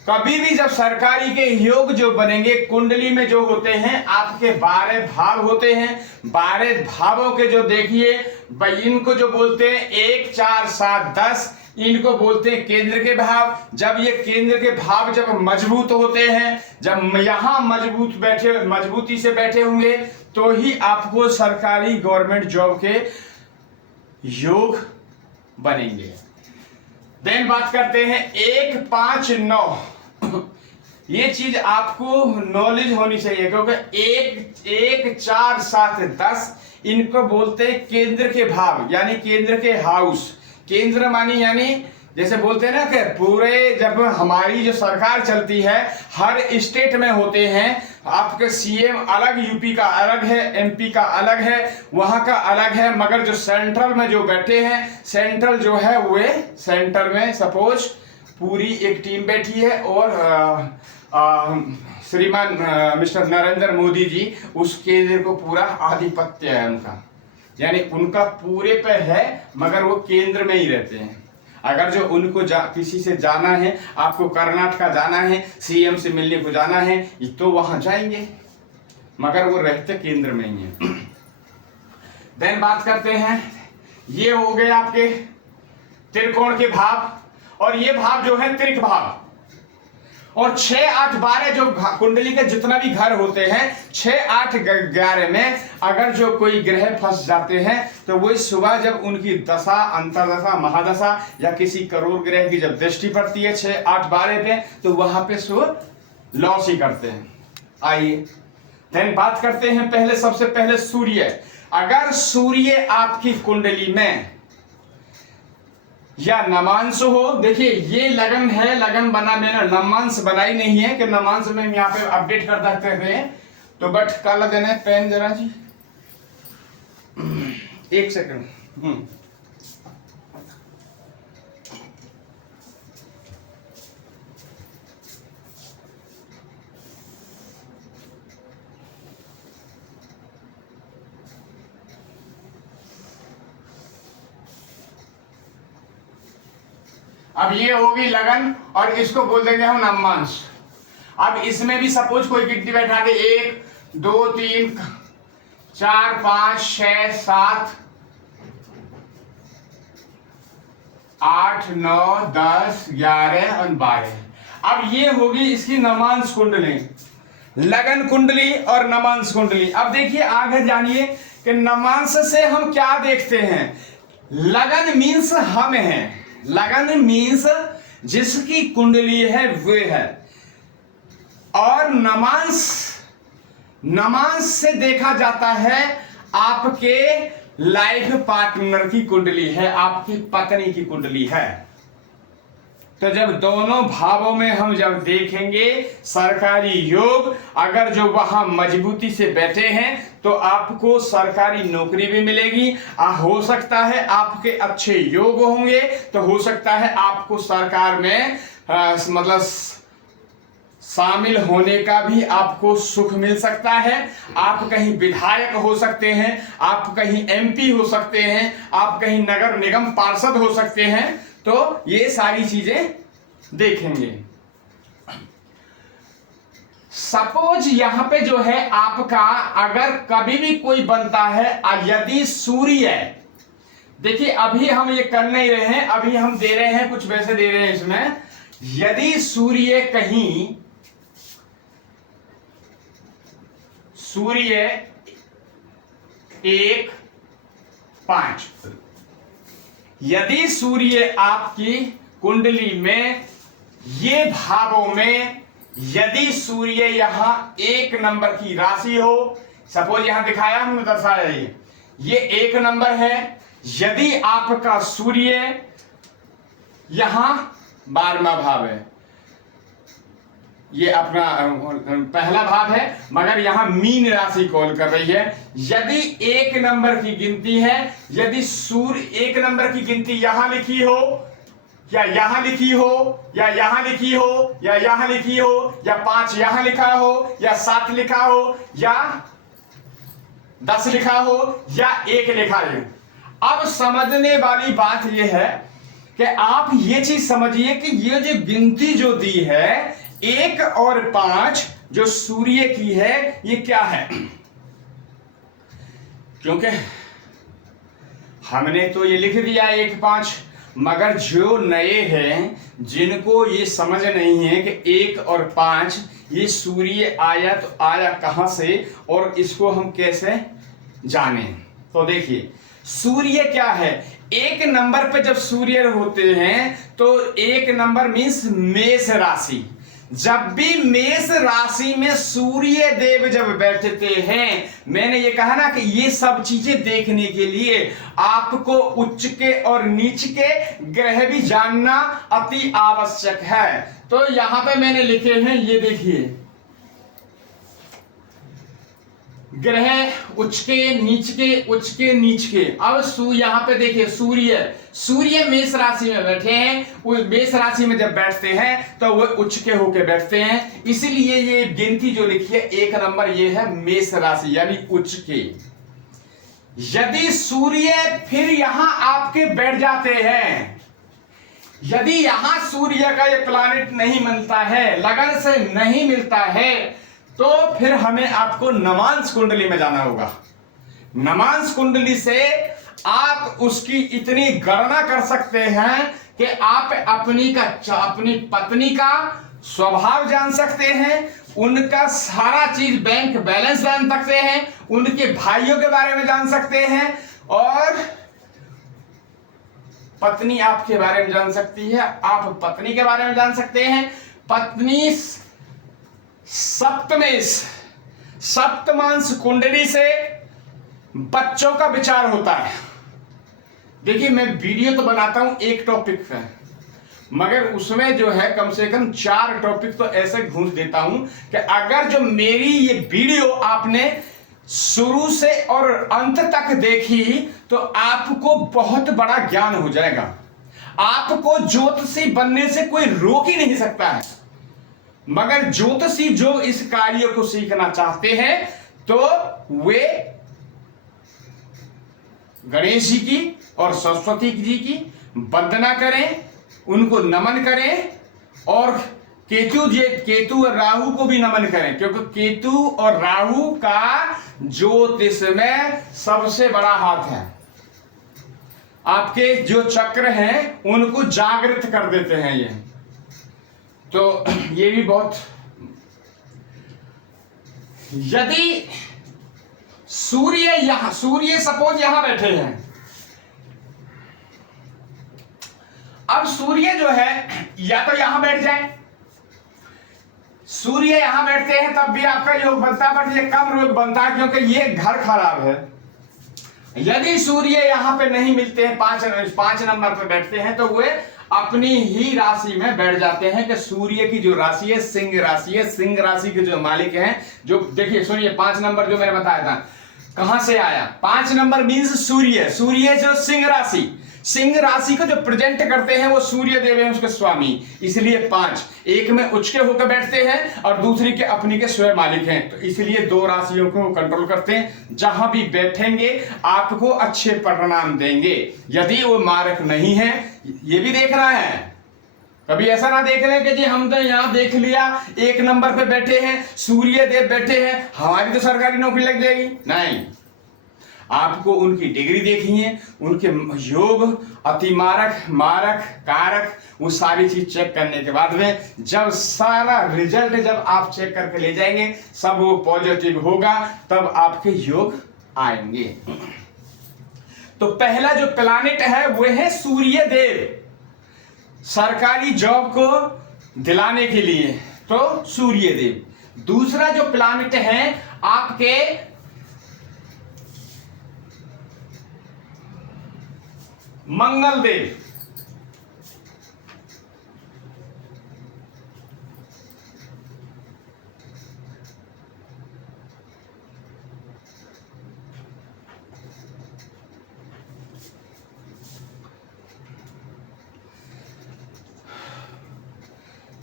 कभी भी जब सरकारी के योग जो बनेंगे कुंडली में जो होते हैं आपके 12 भाव होते हैं। 12 भावों के जो देखिए, इनको जो बोलते हैं 1, 4, 7, 10, इनको बोलते हैं केंद्र के भाव। जब ये केंद्र के भाव जब मजबूत होते हैं, जब यहां मजबूती से बैठे होंगे तो ही आपको सरकारी गवर्नमेंट जॉब के योग बनेंगे। देन बात करते हैं 1, 5, 9। ये चीज आपको नॉलेज होनी चाहिए क्योंकि 1, 4, 7, 10 इनको बोलते हैं केंद्र के भाव, यानी केंद्र के हाउस। केंद्र मानी यानी जैसे बोलते हैं ना कि पूरे जब हमारी जो सरकार चलती है हर स्टेट में होते हैं, आपके सीएम अलग, यूपी का अलग है, एमपी का अलग है, वहां का अलग है, मगर जो सेंट्रल में जो बैठे हैं, सेंट्रल जो है वे सेंटर में सपोज पूरी एक टीम बैठी है और श्रीमान मिस्टर नरेंद्र मोदी जी, उस केंद्र को पूरा आधिपत्य है उनका, यानी उनका पूरे पे है, मगर वो केंद्र में ही रहते हैं। अगर जो उनको किसी से जाना है, आपको कर्नाटक जाना है, सीएम से मिलने को जाना है, तो वहां जाएंगे, मगर वो रहते केंद्र में ही है। देन बात करते हैं, ये हो गए आपके त्रिकोण के भाव, और ये भाव जो है त्रिक भाव। और 6, 8, 12 जो कुंडली के जितना भी घर होते हैं, 6, 8, 11 में अगर जो कोई ग्रह फंस जाते हैं तो वही सुबह जब उनकी दशा, अंतरदशा, महादशा या किसी करोड़ ग्रह की जब दृष्टि पड़ती है 6, 8, 12 पे, तो वहां पे सुबह लॉस ही करते हैं। आइए देन बात करते हैं पहले, सबसे पहले सूर्य। अगर सूर्य आपकी कुंडली में या नमांश हो, देखिए ये लगन है, लगन बना, मैंने नमांश बनाई नहीं है कि नमांश में यहाँ पे अपडेट कर सकते थे, तो बट काला देना है पेन जरा जी, एक सेकंड। अब ये होगी लगन और इसको बोल देंगे हम नमांश। अब इसमें भी सपोज कोई गिनती बैठा दे, 1, 2, 3, 4, 5, 6, 7, 8, 9, 10, 11 और 12। अब ये होगी इसकी नमांश कुंडली, लगन कुंडली और नमांश कुंडली। अब देखिए आगे जानिए कि नमांश से हम क्या देखते हैं। लगन मीन्स हम हैं, लगन मीन्स जिसकी कुंडली है वे है, और नमांश से देखा जाता है आपके लाइफ पार्टनर की कुंडली है, आपकी पत्नी की कुंडली है। तो जब दोनों भावों में हम जब देखेंगे सरकारी योग, अगर जो वहां मजबूती से बैठे हैं तो आपको सरकारी नौकरी भी मिलेगी। हो सकता है आपके अच्छे योग होंगे तो हो सकता है आपको सरकार में मतलब शामिल होने का भी आपको सुख मिल सकता है। आप कहीं विधायक हो सकते हैं, आप कहीं एमपी हो सकते हैं, आप कहीं नगर निगम पार्षद हो सकते हैं। तो ये सारी चीजें देखेंगे। सपोज यहां पे जो है आपका अगर कभी भी कोई बनता है, यदि सूर्य, देखिए अभी हम ये कर नहीं रहे हैं, अभी हम दे रहे हैं कुछ वैसे दे रहे हैं इसमें। यदि सूर्य कहीं, सूर्य 1, 5, यदि सूर्य आपकी कुंडली में ये भावों में, यदि सूर्य यहां 1 नंबर की राशि हो, सपोज यहां दिखाया हमने दर्शाया ये 1 नंबर है। यदि आपका सूर्य यहां 12वां भाव है, ये अपना पहला भाव है, मगर यहां मीन राशि कॉल कर रही है। यदि 1 नंबर की गिनती है, यदि सूर्य 1 नंबर की गिनती यहां लिखी हो, या यहां लिखी हो, या यहां लिखी हो, या यहां लिखी हो, या 5 यहां लिखा हो, या 7 लिखा हो, या 10 लिखा हो, या 1 लिखा हो। अब समझने वाली बात यह है कि आप ये चीज समझिए कि ये जो गिनती जो दी है 1 और 5 जो सूर्य की है, ये क्या है? क्योंकि हमने तो ये लिख दिया 1, 5, मगर जो नए हैं जिनको ये समझ नहीं है कि 1 और 5 ये सूर्य आया तो आया कहां से और इसको हम कैसे जाने, तो देखिए सूर्य क्या है। 1 नंबर पे जब सूर्य होते हैं तो 1 नंबर मीन्स मेष राशि। जब भी मेष राशि में सूर्य देव जब बैठते हैं, मैंने ये कहा ना कि ये सब चीजें देखने के लिए आपको उच्च के और नीच के ग्रह भी जानना अति आवश्यक है। तो यहां पे मैंने लिखे हैं, ये देखिए ग्रह उच्च के नीच के, उच्च के नीच के। अब यहां पे देखिए सूर्य मेष राशि में बैठे हैं। वो मेष राशि में जब बैठते हैं तो वो उच्च के होके बैठते हैं, इसीलिए ये गिनती जो लिखी है 1 नंबर ये है मेष राशि यानी उच्च के। यदि सूर्य फिर यहां आपके बैठ जाते हैं, यदि यहां सूर्य का ये प्लैनेट नहीं मिलता है, लगन से नहीं मिलता है, तो फिर हमें आपको नमांश कुंडली में जाना होगा। नमांश कुंडली से आप उसकी इतनी गणना कर सकते हैं कि आप अपनी पत्नी का स्वभाव जान सकते हैं, उनका सारा चीज बैंक बैलेंस जान सकते हैं, उनके भाइयों के बारे में जान सकते हैं, और पत्नी आपके बारे में जान सकती है, आप पत्नी के बारे में जान सकते हैं। पत्नी सप्तमांश कुंडली से बच्चों का विचार होता है। देखिए मैं वीडियो तो बनाता हूं एक टॉपिक पे, मगर उसमें जो है कम से कम 4 टॉपिक तो ऐसे घूंस देता हूं कि अगर जो मेरी ये वीडियो आपने शुरू से और अंत तक देखी तो आपको बहुत बड़ा ज्ञान हो जाएगा। आपको ज्योतिषी बनने से कोई रोक ही नहीं सकता है, मगर ज्योतिषी जो इस कार्य को सीखना चाहते हैं तो वे गणेश जी की और सरस्वती जी की वंदना करें, उनको नमन करें, और केतु और राहु को भी नमन करें, क्योंकि केतु और राहु का ज्योतिष में सबसे बड़ा हाथ है। आपके जो चक्र हैं उनको जागृत कर देते हैं ये, तो ये भी बहुत। यदि सूर्य सपोज यहां बैठे हैं, अब सूर्य जो है या तो यहां बैठ जाए, सूर्य यहां बैठते हैं तब भी आपका योग बनता है, बट ये कम योग बनता है क्योंकि ये घर खराब है। यदि सूर्य यहां पे नहीं मिलते हैं, 5 नंबर पे बैठते हैं, तो वे अपनी ही राशि में बैठ जाते हैं कि सूर्य की जो राशि है सिंह राशि है। सिंह राशि के जो मालिक हैं, जो देखिए सुनिए 5 नंबर जो मैंने बताया था कहां से आया, 5 नंबर मीन्स सूर्य। सूर्य जो सिंह राशि, सिंह राशि को जो प्रेजेंट करते हैं वो सूर्य देव हैं उसके स्वामी, इसलिए 5 एक में उच्च के होकर बैठते हैं और दूसरी के अपनी के स्वयं मालिक हैं, तो इसलिए 2 राशियों को कंट्रोल करते हैं। जहां भी बैठेंगे आपको अच्छे परिणाम देंगे। यदि वो मारक नहीं है, ये भी देखना है, कभी ऐसा ना देख लें कि जी हम तो यहां देख लिया 1 नंबर पे बैठे हैं, सूर्य देव बैठे हैं, हमारी तो सरकारी नौकरी लग जाएगी। नहीं, आपको उनकी डिग्री देखनी है, उनके योग, अतिमारक, मारक, कारक, वो सारी चीज चेक करने के बाद में जब सारा रिजल्ट जब आप चेक करके ले जाएंगे, सब वो पॉजिटिव होगा, तब आपके योग आएंगे। तो पहला जो प्लैनेट है वो है सूर्य देव, सरकारी जॉब को दिलाने के लिए, तो सूर्य देव। दूसरा जो प्लैनेट है आपके मंगल देव।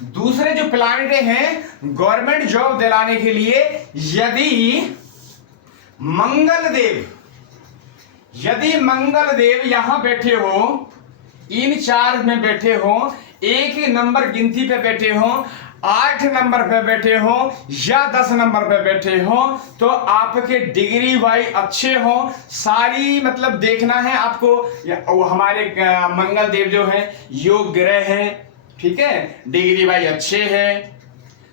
दूसरे जो प्लैनेट हैं गवर्नमेंट जॉब दिलाने के लिए, यदि मंगल देव यहां बैठे हो, इन 4 में बैठे हो, 1 नंबर गिनती पे बैठे हो, 8 नंबर पे बैठे हो या 10 नंबर पे बैठे हो, तो आपके डिग्री वाइज अच्छे हो। सारी मतलब देखना है आपको, वो हमारे मंगल देव जो है योग ग्रह हैं, ठीक है, डिग्री वाइज अच्छे हैं,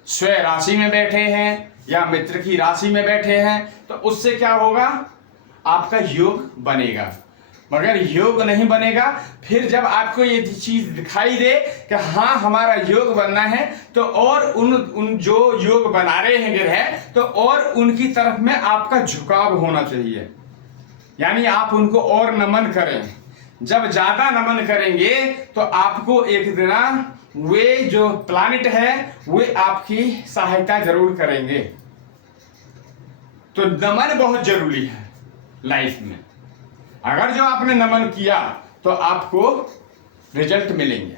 स्वयं राशि में बैठे हैं या मित्र की राशि में बैठे हैं, तो उससे क्या होगा, आपका योग बनेगा। मगर योग नहीं बनेगा, फिर जब आपको ये चीज दिखाई दे कि हाँ हमारा योग बनना है, तो और उन जो योग बना रहे हैं ग्रह, तो और उनकी तरफ में आपका झुकाव होना चाहिए, यानी आप उनको और नमन करें। जब ज्यादा नमन करेंगे तो आपको एक दिन वे जो प्लैनेट है वे आपकी सहायता जरूर करेंगे। तो नमन बहुत जरूरी है लाइफ में। अगर जो आपने नमन किया तो आपको रिजल्ट मिलेंगे।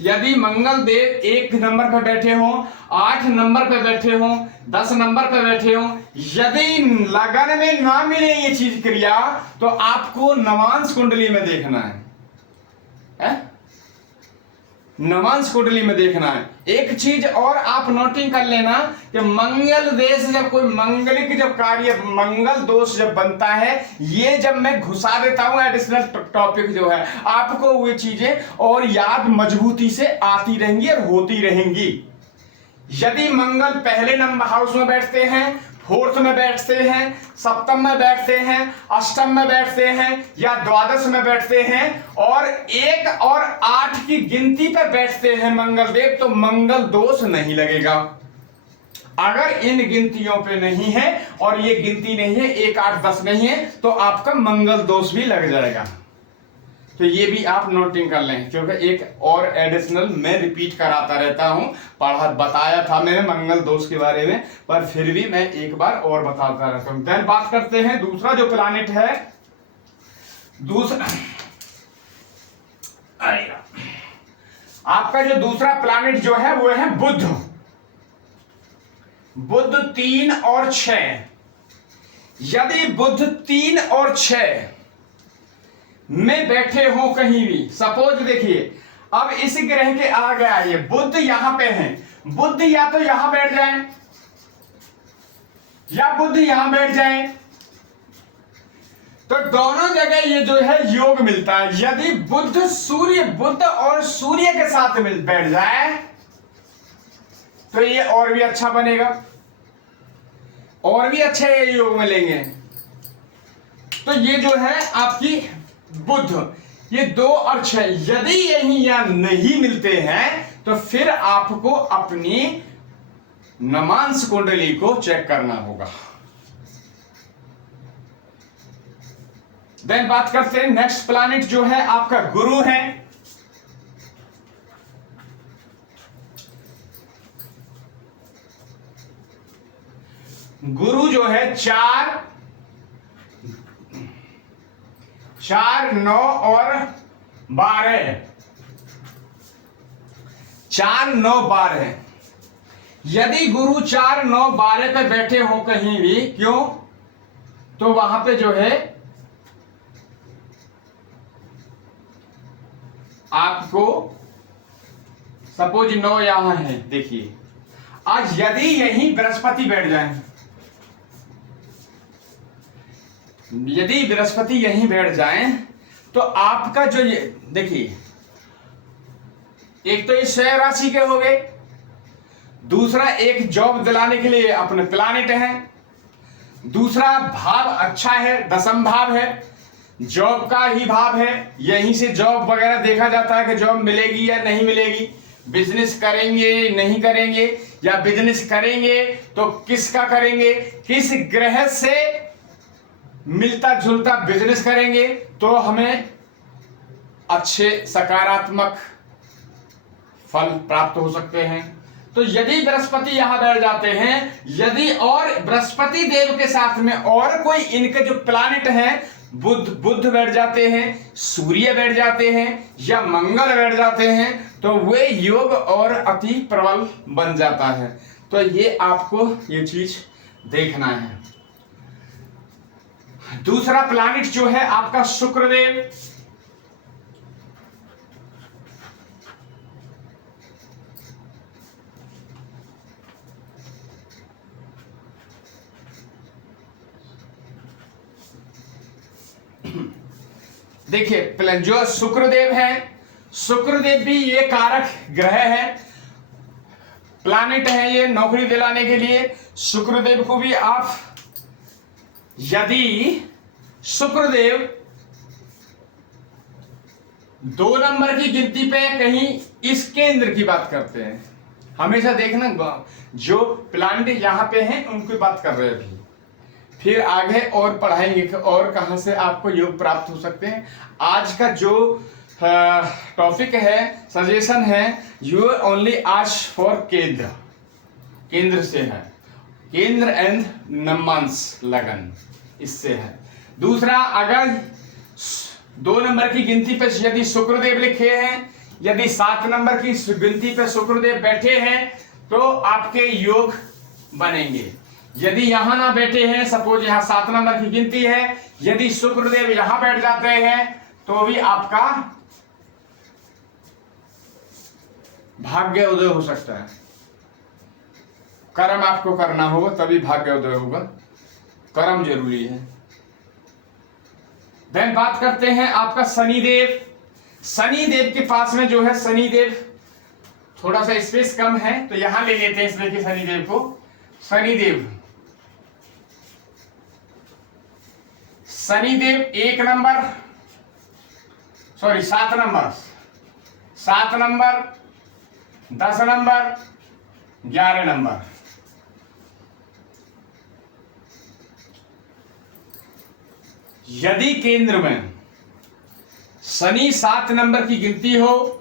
यदि मंगल देव 1 नंबर पे बैठे हो, 8 नंबर पे बैठे हो, 10 नंबर पे बैठे हो, यदि लगन में ना मिले ये चीज क्रिया, तो आपको नवांश कुंडली में देखना है? नवांश कुंडली में देखना है। एक चीज और आप नोटिंग कर लेना कि मंगल देश जब कोई मंगलिक जब कार्य, मंगल दोष जब बनता है, ये जब मैं घुसा देता हूं एडिशनल टॉपिक जो है, आपको वो चीजें और याद मजबूती से आती रहेंगी और होती रहेंगी। यदि मंगल पहले नंबर हाउस में बैठते हैं, 4th में बैठते हैं, 7th में बैठते हैं, 8th में बैठते हैं या 12 में बैठते हैं और 1 और 8 की गिनती पर बैठते हैं मंगल देव, तो मंगल दोष नहीं लगेगा। अगर इन गिनतियों पे नहीं है और ये गिनती नहीं है, 1, 8, 10 नहीं है, तो आपका मंगल दोष भी लग जाएगा। तो ये भी आप नोटिंग कर लें, क्योंकि एक और एडिशनल मैं रिपीट कराता रहता हूं। बताया था मैंने मंगल दोष के बारे में, पर फिर भी मैं एक बार और बताता रहता हूं। देन बात करते हैं दूसरा जो प्लैनेट है, आपका जो दूसरा प्लैनेट जो है वो है बुध। बुध 3 और 6। यदि बुध 3 और 6 में बैठे हो कहीं भी, सपोज देखिए अब इस ग्रह के आ गया ये बुध यहां पे है, बुध या तो यहां बैठ जाए या बुध यहां बैठ जाए, तो दोनों जगह ये जो है योग मिलता है। यदि बुध और सूर्य के साथ बैठ जाए तो ये और भी अच्छा बनेगा, और भी अच्छे ये योग मिलेंगे। तो ये जो है आपकी बुध, ये 2 और 6 यदि यही या नहीं मिलते हैं तो फिर आपको अपनी नमांस कुंडली को चेक करना होगा। देन बात करते हैं नेक्स्ट प्लैनेट जो है आपका गुरु है। गुरु जो है 4, 9 और 12, 4, 9, 12। यदि गुरु 4, 9, 12 पे बैठे हो कहीं भी, क्यों, तो वहां पे जो है आपको सपोज 9 यहां है, देखिए आज यदि यहीं बृहस्पति बैठ जाए, यदि बृहस्पति यहीं बैठ जाए तो आपका जो ये देखिए, एक तो ये स्वयं राशि के हो गए, दूसरा एक जॉब दिलाने के लिए अपने प्लानिट है, दूसरा भाव अच्छा है, दसम भाव है, जॉब का ही भाव है, यहीं से जॉब वगैरह देखा जाता है कि जॉब मिलेगी या नहीं मिलेगी, बिजनेस करेंगे नहीं करेंगे, या बिजनेस करेंगे तो किसका करेंगे, किस ग्रह से मिलता जुलता बिजनेस करेंगे तो हमें अच्छे सकारात्मक फल प्राप्त हो सकते हैं। तो यदि बृहस्पति यहां बैठ जाते हैं, यदि और बृहस्पति देव के साथ में और कोई इनके जो प्लैनेट हैं, बुध बैठ जाते हैं, सूर्य बैठ जाते हैं या मंगल बैठ जाते हैं, तो वे योग और अति प्रबल बन जाता है। तो ये आपको ये चीज देखना है। दूसरा प्लैनेट जो है आपका शुक्रदेव, देखिए जो शुक्रदेव है, शुक्रदेव भी ये कारक ग्रह है, प्लैनेट है ये नौकरी दिलाने के लिए। शुक्रदेव को भी आप यदि शुक्रदेव 2 नंबर की गिनती पे कहीं इस केंद्र की बात करते हैं, हमेशा देखना जो प्लैनेट यहां पे हैं उनकी बात कर रहे हैं अभी, फिर आगे और पढ़ाएंगे और कहां से आपको योग प्राप्त हो सकते हैं। आज का जो टॉपिक है, सजेशन है, यू ओनली आज फॉर केंद्र, केंद्र से है, केंद्र एंड नमांस लगन, इससे है। दूसरा, अगर 2 नंबर की गिनती पे यदि शुक्रदेव लिखे हैं, यदि 7 नंबर की गिनती पे शुक्रदेव बैठे हैं तो आपके योग बनेंगे। यदि यहां ना बैठे हैं, सपोज यहां 7 नंबर की गिनती है, यदि शुक्रदेव यहां बैठ जाते हैं तो भी आपका भाग्य उदय हो सकता है। कर्म आपको करना होगा तभी भाग्य उदय होगा, कर्म जरूरी है। देन बात करते हैं आपका शनिदेव। शनिदेव के पास में जो है, शनिदेव थोड़ा सा स्पेस कम है तो यहां ले लेते हैं इसमें कि शनिदेव को, Shanidev 1 number, sorry 7 number, 10 number, 11 number. यदि केंद्र में शनि 7 नंबर की गिनती हो,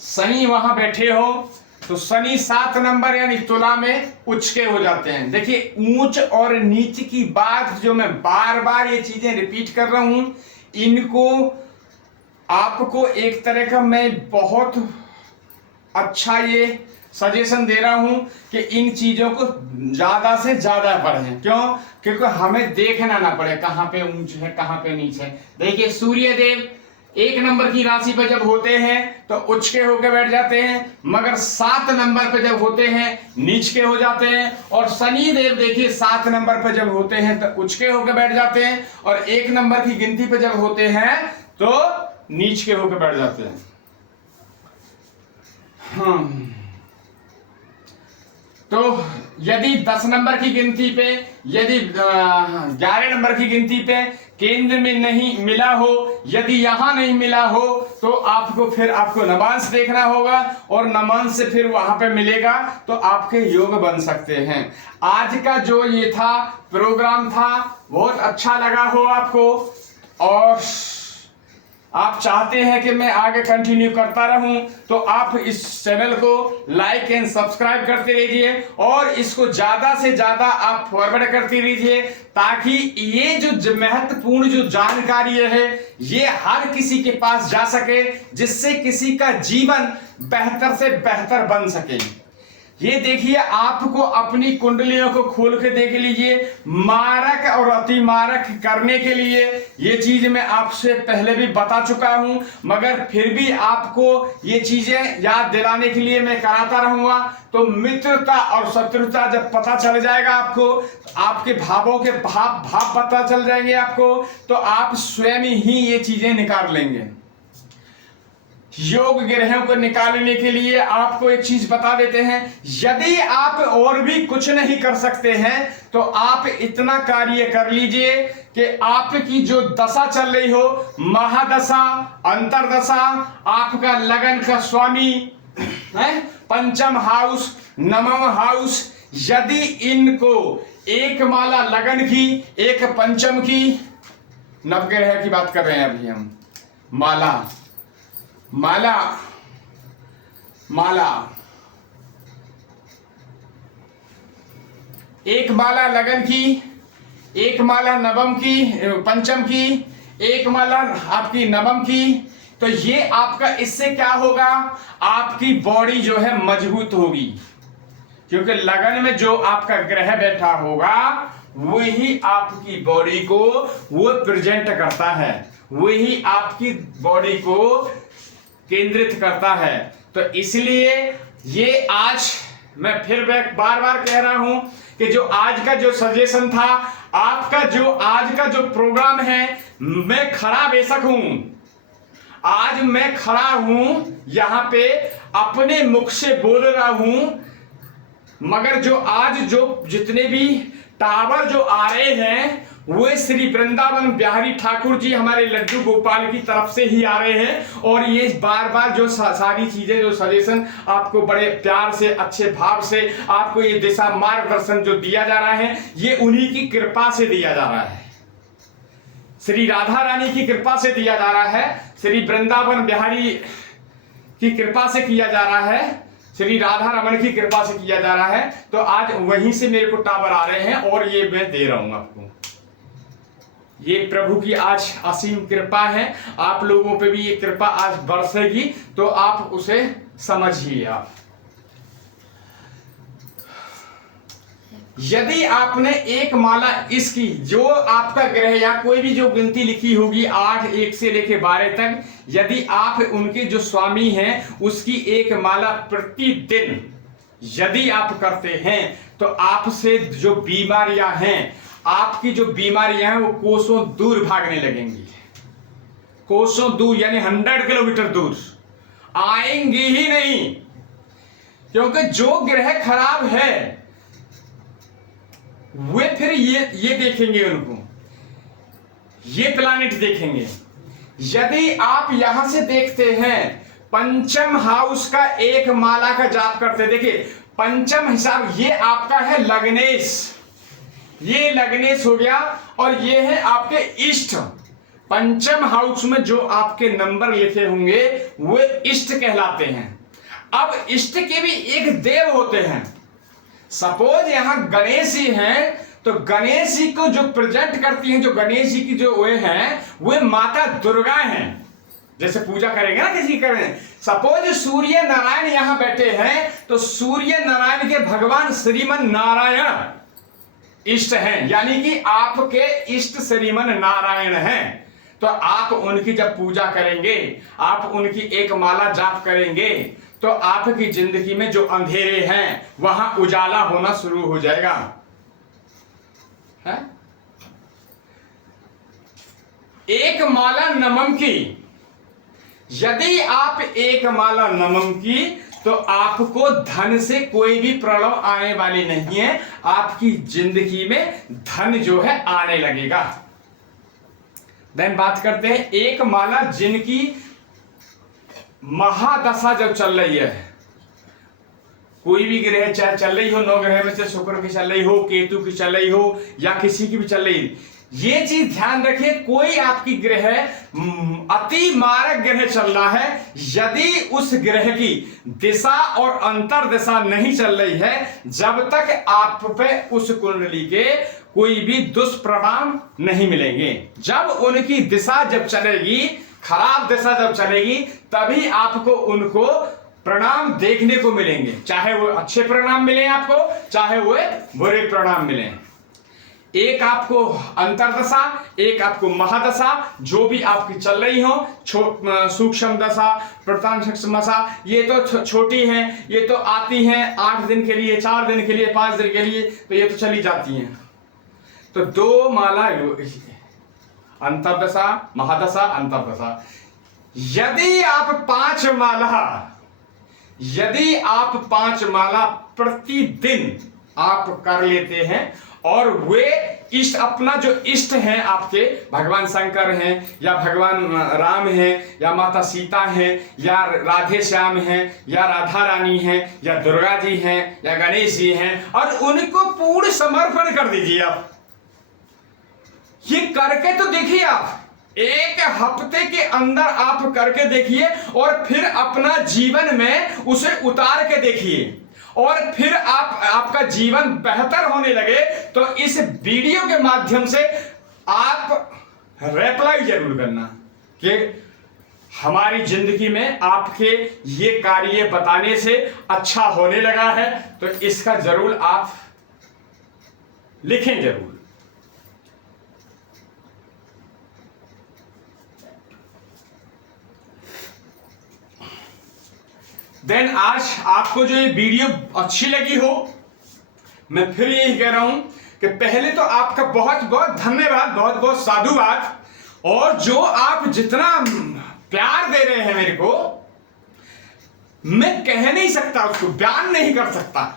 शनि वहां बैठे हो, तो शनि 7 नंबर यानी तुला में उच्च के हो जाते हैं। देखिए ऊंच और नीच की बात जो मैं बार बार ये चीजें रिपीट कर रहा हूं, इनको आपको एक तरह का मैं बहुत अच्छा ये सजेशन दे रहा हूं कि इन चीजों को ज्यादा से ज्यादा पढ़ें। क्यों? क्योंकि हमें देखना ना पड़े कहां पे ऊंच है कहां पे नीच है। देखिए सूर्य देव 1 नंबर की राशि पर जब होते हैं तो उच्च के होकर बैठ जाते हैं, मगर 7 नंबर पर जब होते हैं नीच के हो जाते हैं। और शनि देव देखिए 7 नंबर पर जब होते हैं तो उच्च के होकर बैठ जाते हैं, और 1 नंबर की गिनती पर जब होते हैं तो नीच के होकर बैठ जाते हैं। तो यदि 10 नंबर की गिनती पे, यदि 11 नंबर की गिनती पे केंद्र में नहीं मिला हो, यदि यहां नहीं मिला हो, तो आपको नवांश देखना होगा और नवांश से फिर वहां पे मिलेगा तो आपके योग बन सकते हैं। आज का जो ये था प्रोग्राम था, बहुत अच्छा लगा हो आपको, और आप चाहते हैं कि मैं आगे कंटिन्यू करता रहूं, तो आप इस चैनल को लाइक एंड सब्सक्राइब करते रहिए और इसको ज्यादा से ज्यादा आप फॉरवर्ड करते रहिए, ताकि ये जो महत्वपूर्ण जो जानकारी है ये हर किसी के पास जा सके, जिससे किसी का जीवन बेहतर से बेहतर बन सके। ये देखिए, आपको अपनी कुंडलियों को खोल के देख लीजिए। मारक और अतिमारक करने के लिए ये चीज मैं आपसे पहले भी बता चुका हूं, मगर फिर भी आपको ये चीजें याद दिलाने के लिए मैं कराता रहूंगा। तो मित्रता और शत्रुता जब पता चल जाएगा आपको, आपके भावों के भाव पता चल जाएंगे आपको, तो आप स्वयं ही ये चीजें निकाल लेंगे। योग ग्रहों को निकालने के लिए आपको एक चीज बता देते हैं, यदि आप और भी कुछ नहीं कर सकते हैं तो आप इतना कार्य कर लीजिए कि आपकी जो दशा चल रही हो, महादशा, अंतरदशा, आपका लगन का स्वामी है, पंचम हाउस, नवम हाउस, यदि इनको एक माला लगन की, एक पंचम की, नवग्रह की बात कर रहे हैं अभी हम, माला एक माला लगन की, एक माला नवम की, पंचम की, एक माला आपकी नवम की, तो ये आपका, इससे क्या होगा, आपकी बॉडी जो है मजबूत होगी, क्योंकि लगन में जो आपका ग्रह बैठा होगा वही आपकी बॉडी को वो प्रेजेंट करता है, वही आपकी बॉडी को केंद्रित करता है। तो इसलिए ये आज मैं फिर बार बार कह रहा हूं कि जो आज का जो सजेशन था, आपका जो आज का जो प्रोग्राम है, मैं खड़ा बेशक हूं, आज मैं खड़ा हूं यहां पे अपने मुख से बोल रहा हूं, मगर जो आज जो जितने भी टावर जो आ रहे हैं वो श्री वृंदावन बिहारी ठाकुर जी हमारे लड्डू गोपाल की तरफ से ही आ रहे हैं। और ये बार बार जो सारी चीजें, जो सजेशन आपको बड़े प्यार से, अच्छे भाव से आपको ये दिशा मार्गदर्शन जो दिया जा रहा है, ये उन्हीं की कृपा से दिया जा रहा है, श्री राधा रानी की कृपा से दिया जा रहा है, श्री वृंदावन बिहारी की कृपा से किया जा रहा है, श्री राधा रमन की कृपा से किया जा रहा है। तो आज वहीं से मेरे को टावर आ रहे हैं और ये मैं दे रहा हूं आपको। ये प्रभु की आज असीम कृपा है, आप लोगों पे भी ये कृपा आज बरसेगी, तो आप उसे समझिए। आप यदि आपने एक माला इसकी, जो आपका ग्रह या कोई भी जो गिनती लिखी होगी 8, 1 से लेके 12 तक, यदि आप उनके जो स्वामी हैं उसकी एक माला प्रतिदिन यदि आप करते हैं, तो आपसे जो बीमारियां हैं, आपकी जो बीमारियां हैं वो कोसों दूर भागने लगेंगी, कोसों दूर, यानी 100 किलोमीटर दूर आएंगी ही नहीं। क्योंकि जो ग्रह खराब है वे फिर ये देखेंगे, उनको ये प्लैनेट देखेंगे। यदि आप यहां से देखते हैं, पंचम हाउस का एक माला का जाप करते, देखिए पंचम हिसाब, ये आपका है लग्नेश, ये लग्नेश हो गया, और ये है आपके इष्ट। पंचम हाउस में जो आपके नंबर लिखे होंगे वो इष्ट कहलाते हैं। अब इष्ट के भी एक देव होते हैं। सपोज यहां गणेश जी हैं, तो गणेश जी को जो प्रेजेंट करती हैं, जो गणेश जी की जो वे हैं, वे माता दुर्गा हैं। जैसे पूजा करेंगे ना किसी करें, सपोज सूर्य नारायण यहां बैठे हैं, तो सूर्य नारायण के भगवान श्रीमन नारायण इष्ट हैं, यानी कि आपके इष्ट श्रीमन नारायण हैं। तो आप उनकी जब पूजा करेंगे, आप उनकी एक माला जाप करेंगे, तो आपकी जिंदगी में जो अंधेरे हैं वहां उजाला होना शुरू हो जाएगा, है? एक माला नमम की, यदि आप एक माला नमम की, तो आपको धन से कोई भी प्रॉब्लम आने वाली नहीं है। आपकी जिंदगी में धन जो है आने लगेगा। देन बात करते हैं एक माला जिनकी महादशा जब चल रही है, कोई भी ग्रह चाहे चल रही हो, 9 ग्रह में से शुक्र की चल रही हो, केतु की चल रही हो, या किसी की भी चल रही, ये चीज ध्यान रखिए, कोई आपकी ग्रह अति मारक ग्रह चल रहा है, यदि उस ग्रह की दिशा और अंतर दिशा नहीं चल रही है, जब तक आप पे उस कुंडली के कोई भी दुष्प्रभाव नहीं मिलेंगे। जब उनकी दिशा जब चलेगी, खराब दिशा जब चलेगी, तभी आपको उनको परिणाम देखने को मिलेंगे। चाहे वो अच्छे परिणाम मिले आपको, चाहे वो बुरे परिणाम मिले। एक आपको अंतरदशा, एक आपको महादशा, जो भी आपकी चल रही हो, सूक्ष्म दशा, प्रत्यक्ष दशा, ये तो छोटी हैं, ये तो आती हैं 8 दिन के लिए, 4 दिन के लिए, 5 दिन के लिए, तो ये तो चली जाती हैं। तो 2 माला अंतरदशा, महादशा, अंतरदशा। यदि आप 5 माला प्रतिदिन आप कर लेते हैं, और वे इष्ट, अपना जो इष्ट हैं आपके, भगवान शंकर हैं, या भगवान राम हैं, या माता सीता हैं, या राधे श्याम हैं, या राधा रानी हैं, या दुर्गा जी हैं, या गणेश जी हैं, और उनको पूर्ण समर्पण कर दीजिए आप। ये करके तो देखिए, आप 1 हफ्ते के अंदर आप करके देखिए, और फिर अपना जीवन में उसे उतार के देखिए, और फिर आपका जीवन बेहतर होने लगे। तो इस वीडियो के माध्यम से आप रिप्लाई जरूर करना कि हमारी जिंदगी में आपके ये कार्य बताने से अच्छा होने लगा है, तो इसका जरूर आप लिखें जरूर। देन आज आपको जो ये वीडियो अच्छी लगी हो, मैं फिर यही कह रहा हूं कि पहले तो आपका बहुत बहुत धन्यवाद, बहुत बहुत साधुवाद, और जो आप जितना प्यार दे रहे हैं मेरे को, मैं कह नहीं सकता, उसको बयान नहीं कर सकता।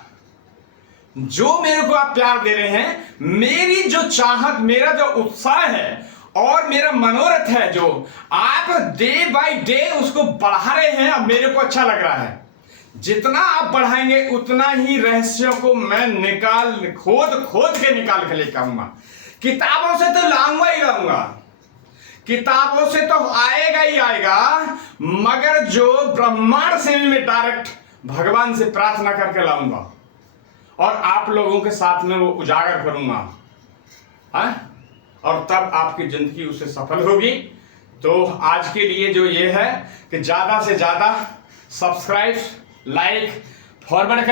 जो मेरे को आप प्यार दे रहे हैं, मेरी जो चाहत, मेरा जो उत्साह है और मेरा मनोरथ है, जो आप डे बाय डे उसको बढ़ा रहे हैं, अब मेरे को अच्छा लग रहा है। जितना आप बढ़ाएंगे उतना ही रहस्यों को मैं खोद के निकाल के लेकर आऊंगा। किताबों से तो लाऊंगा ही लाऊंगा, किताबों से तो आएगा ही आएगा, मगर जो ब्रह्मांड से मैं डायरेक्ट भगवान से प्रार्थना करके लाऊंगा, और आप लोगों के साथ में वो उजागर करूंगा, और तब आपकी जिंदगी उससे सफल होगी। तो आज के लिए जो ये है कि ज्यादा से ज्यादा सब्सक्राइब, लाइक, फॉरवर्ड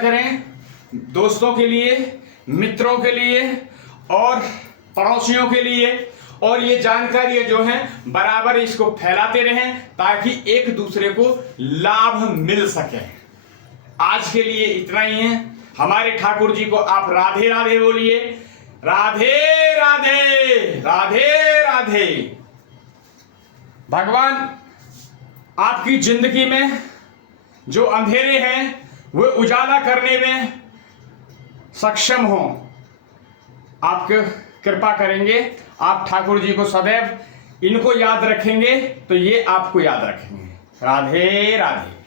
करें दोस्तों के लिए, मित्रों के लिए, और पड़ोसियों के लिए, और ये जानकारी जो है बराबर इसको फैलाते रहें, ताकि एक दूसरे को लाभ मिल सके। आज के लिए इतना ही है। हमारे ठाकुर जी को आप राधे राधे बोलिए। राधे राधे, राधे राधे। भगवान आपकी जिंदगी में जो अंधेरे हैं वो उजाला करने में सक्षम हो, आपको कृपा करेंगे। आप ठाकुर जी को सदैव इनको याद रखेंगे तो ये आपको याद रखेंगे। राधे राधे।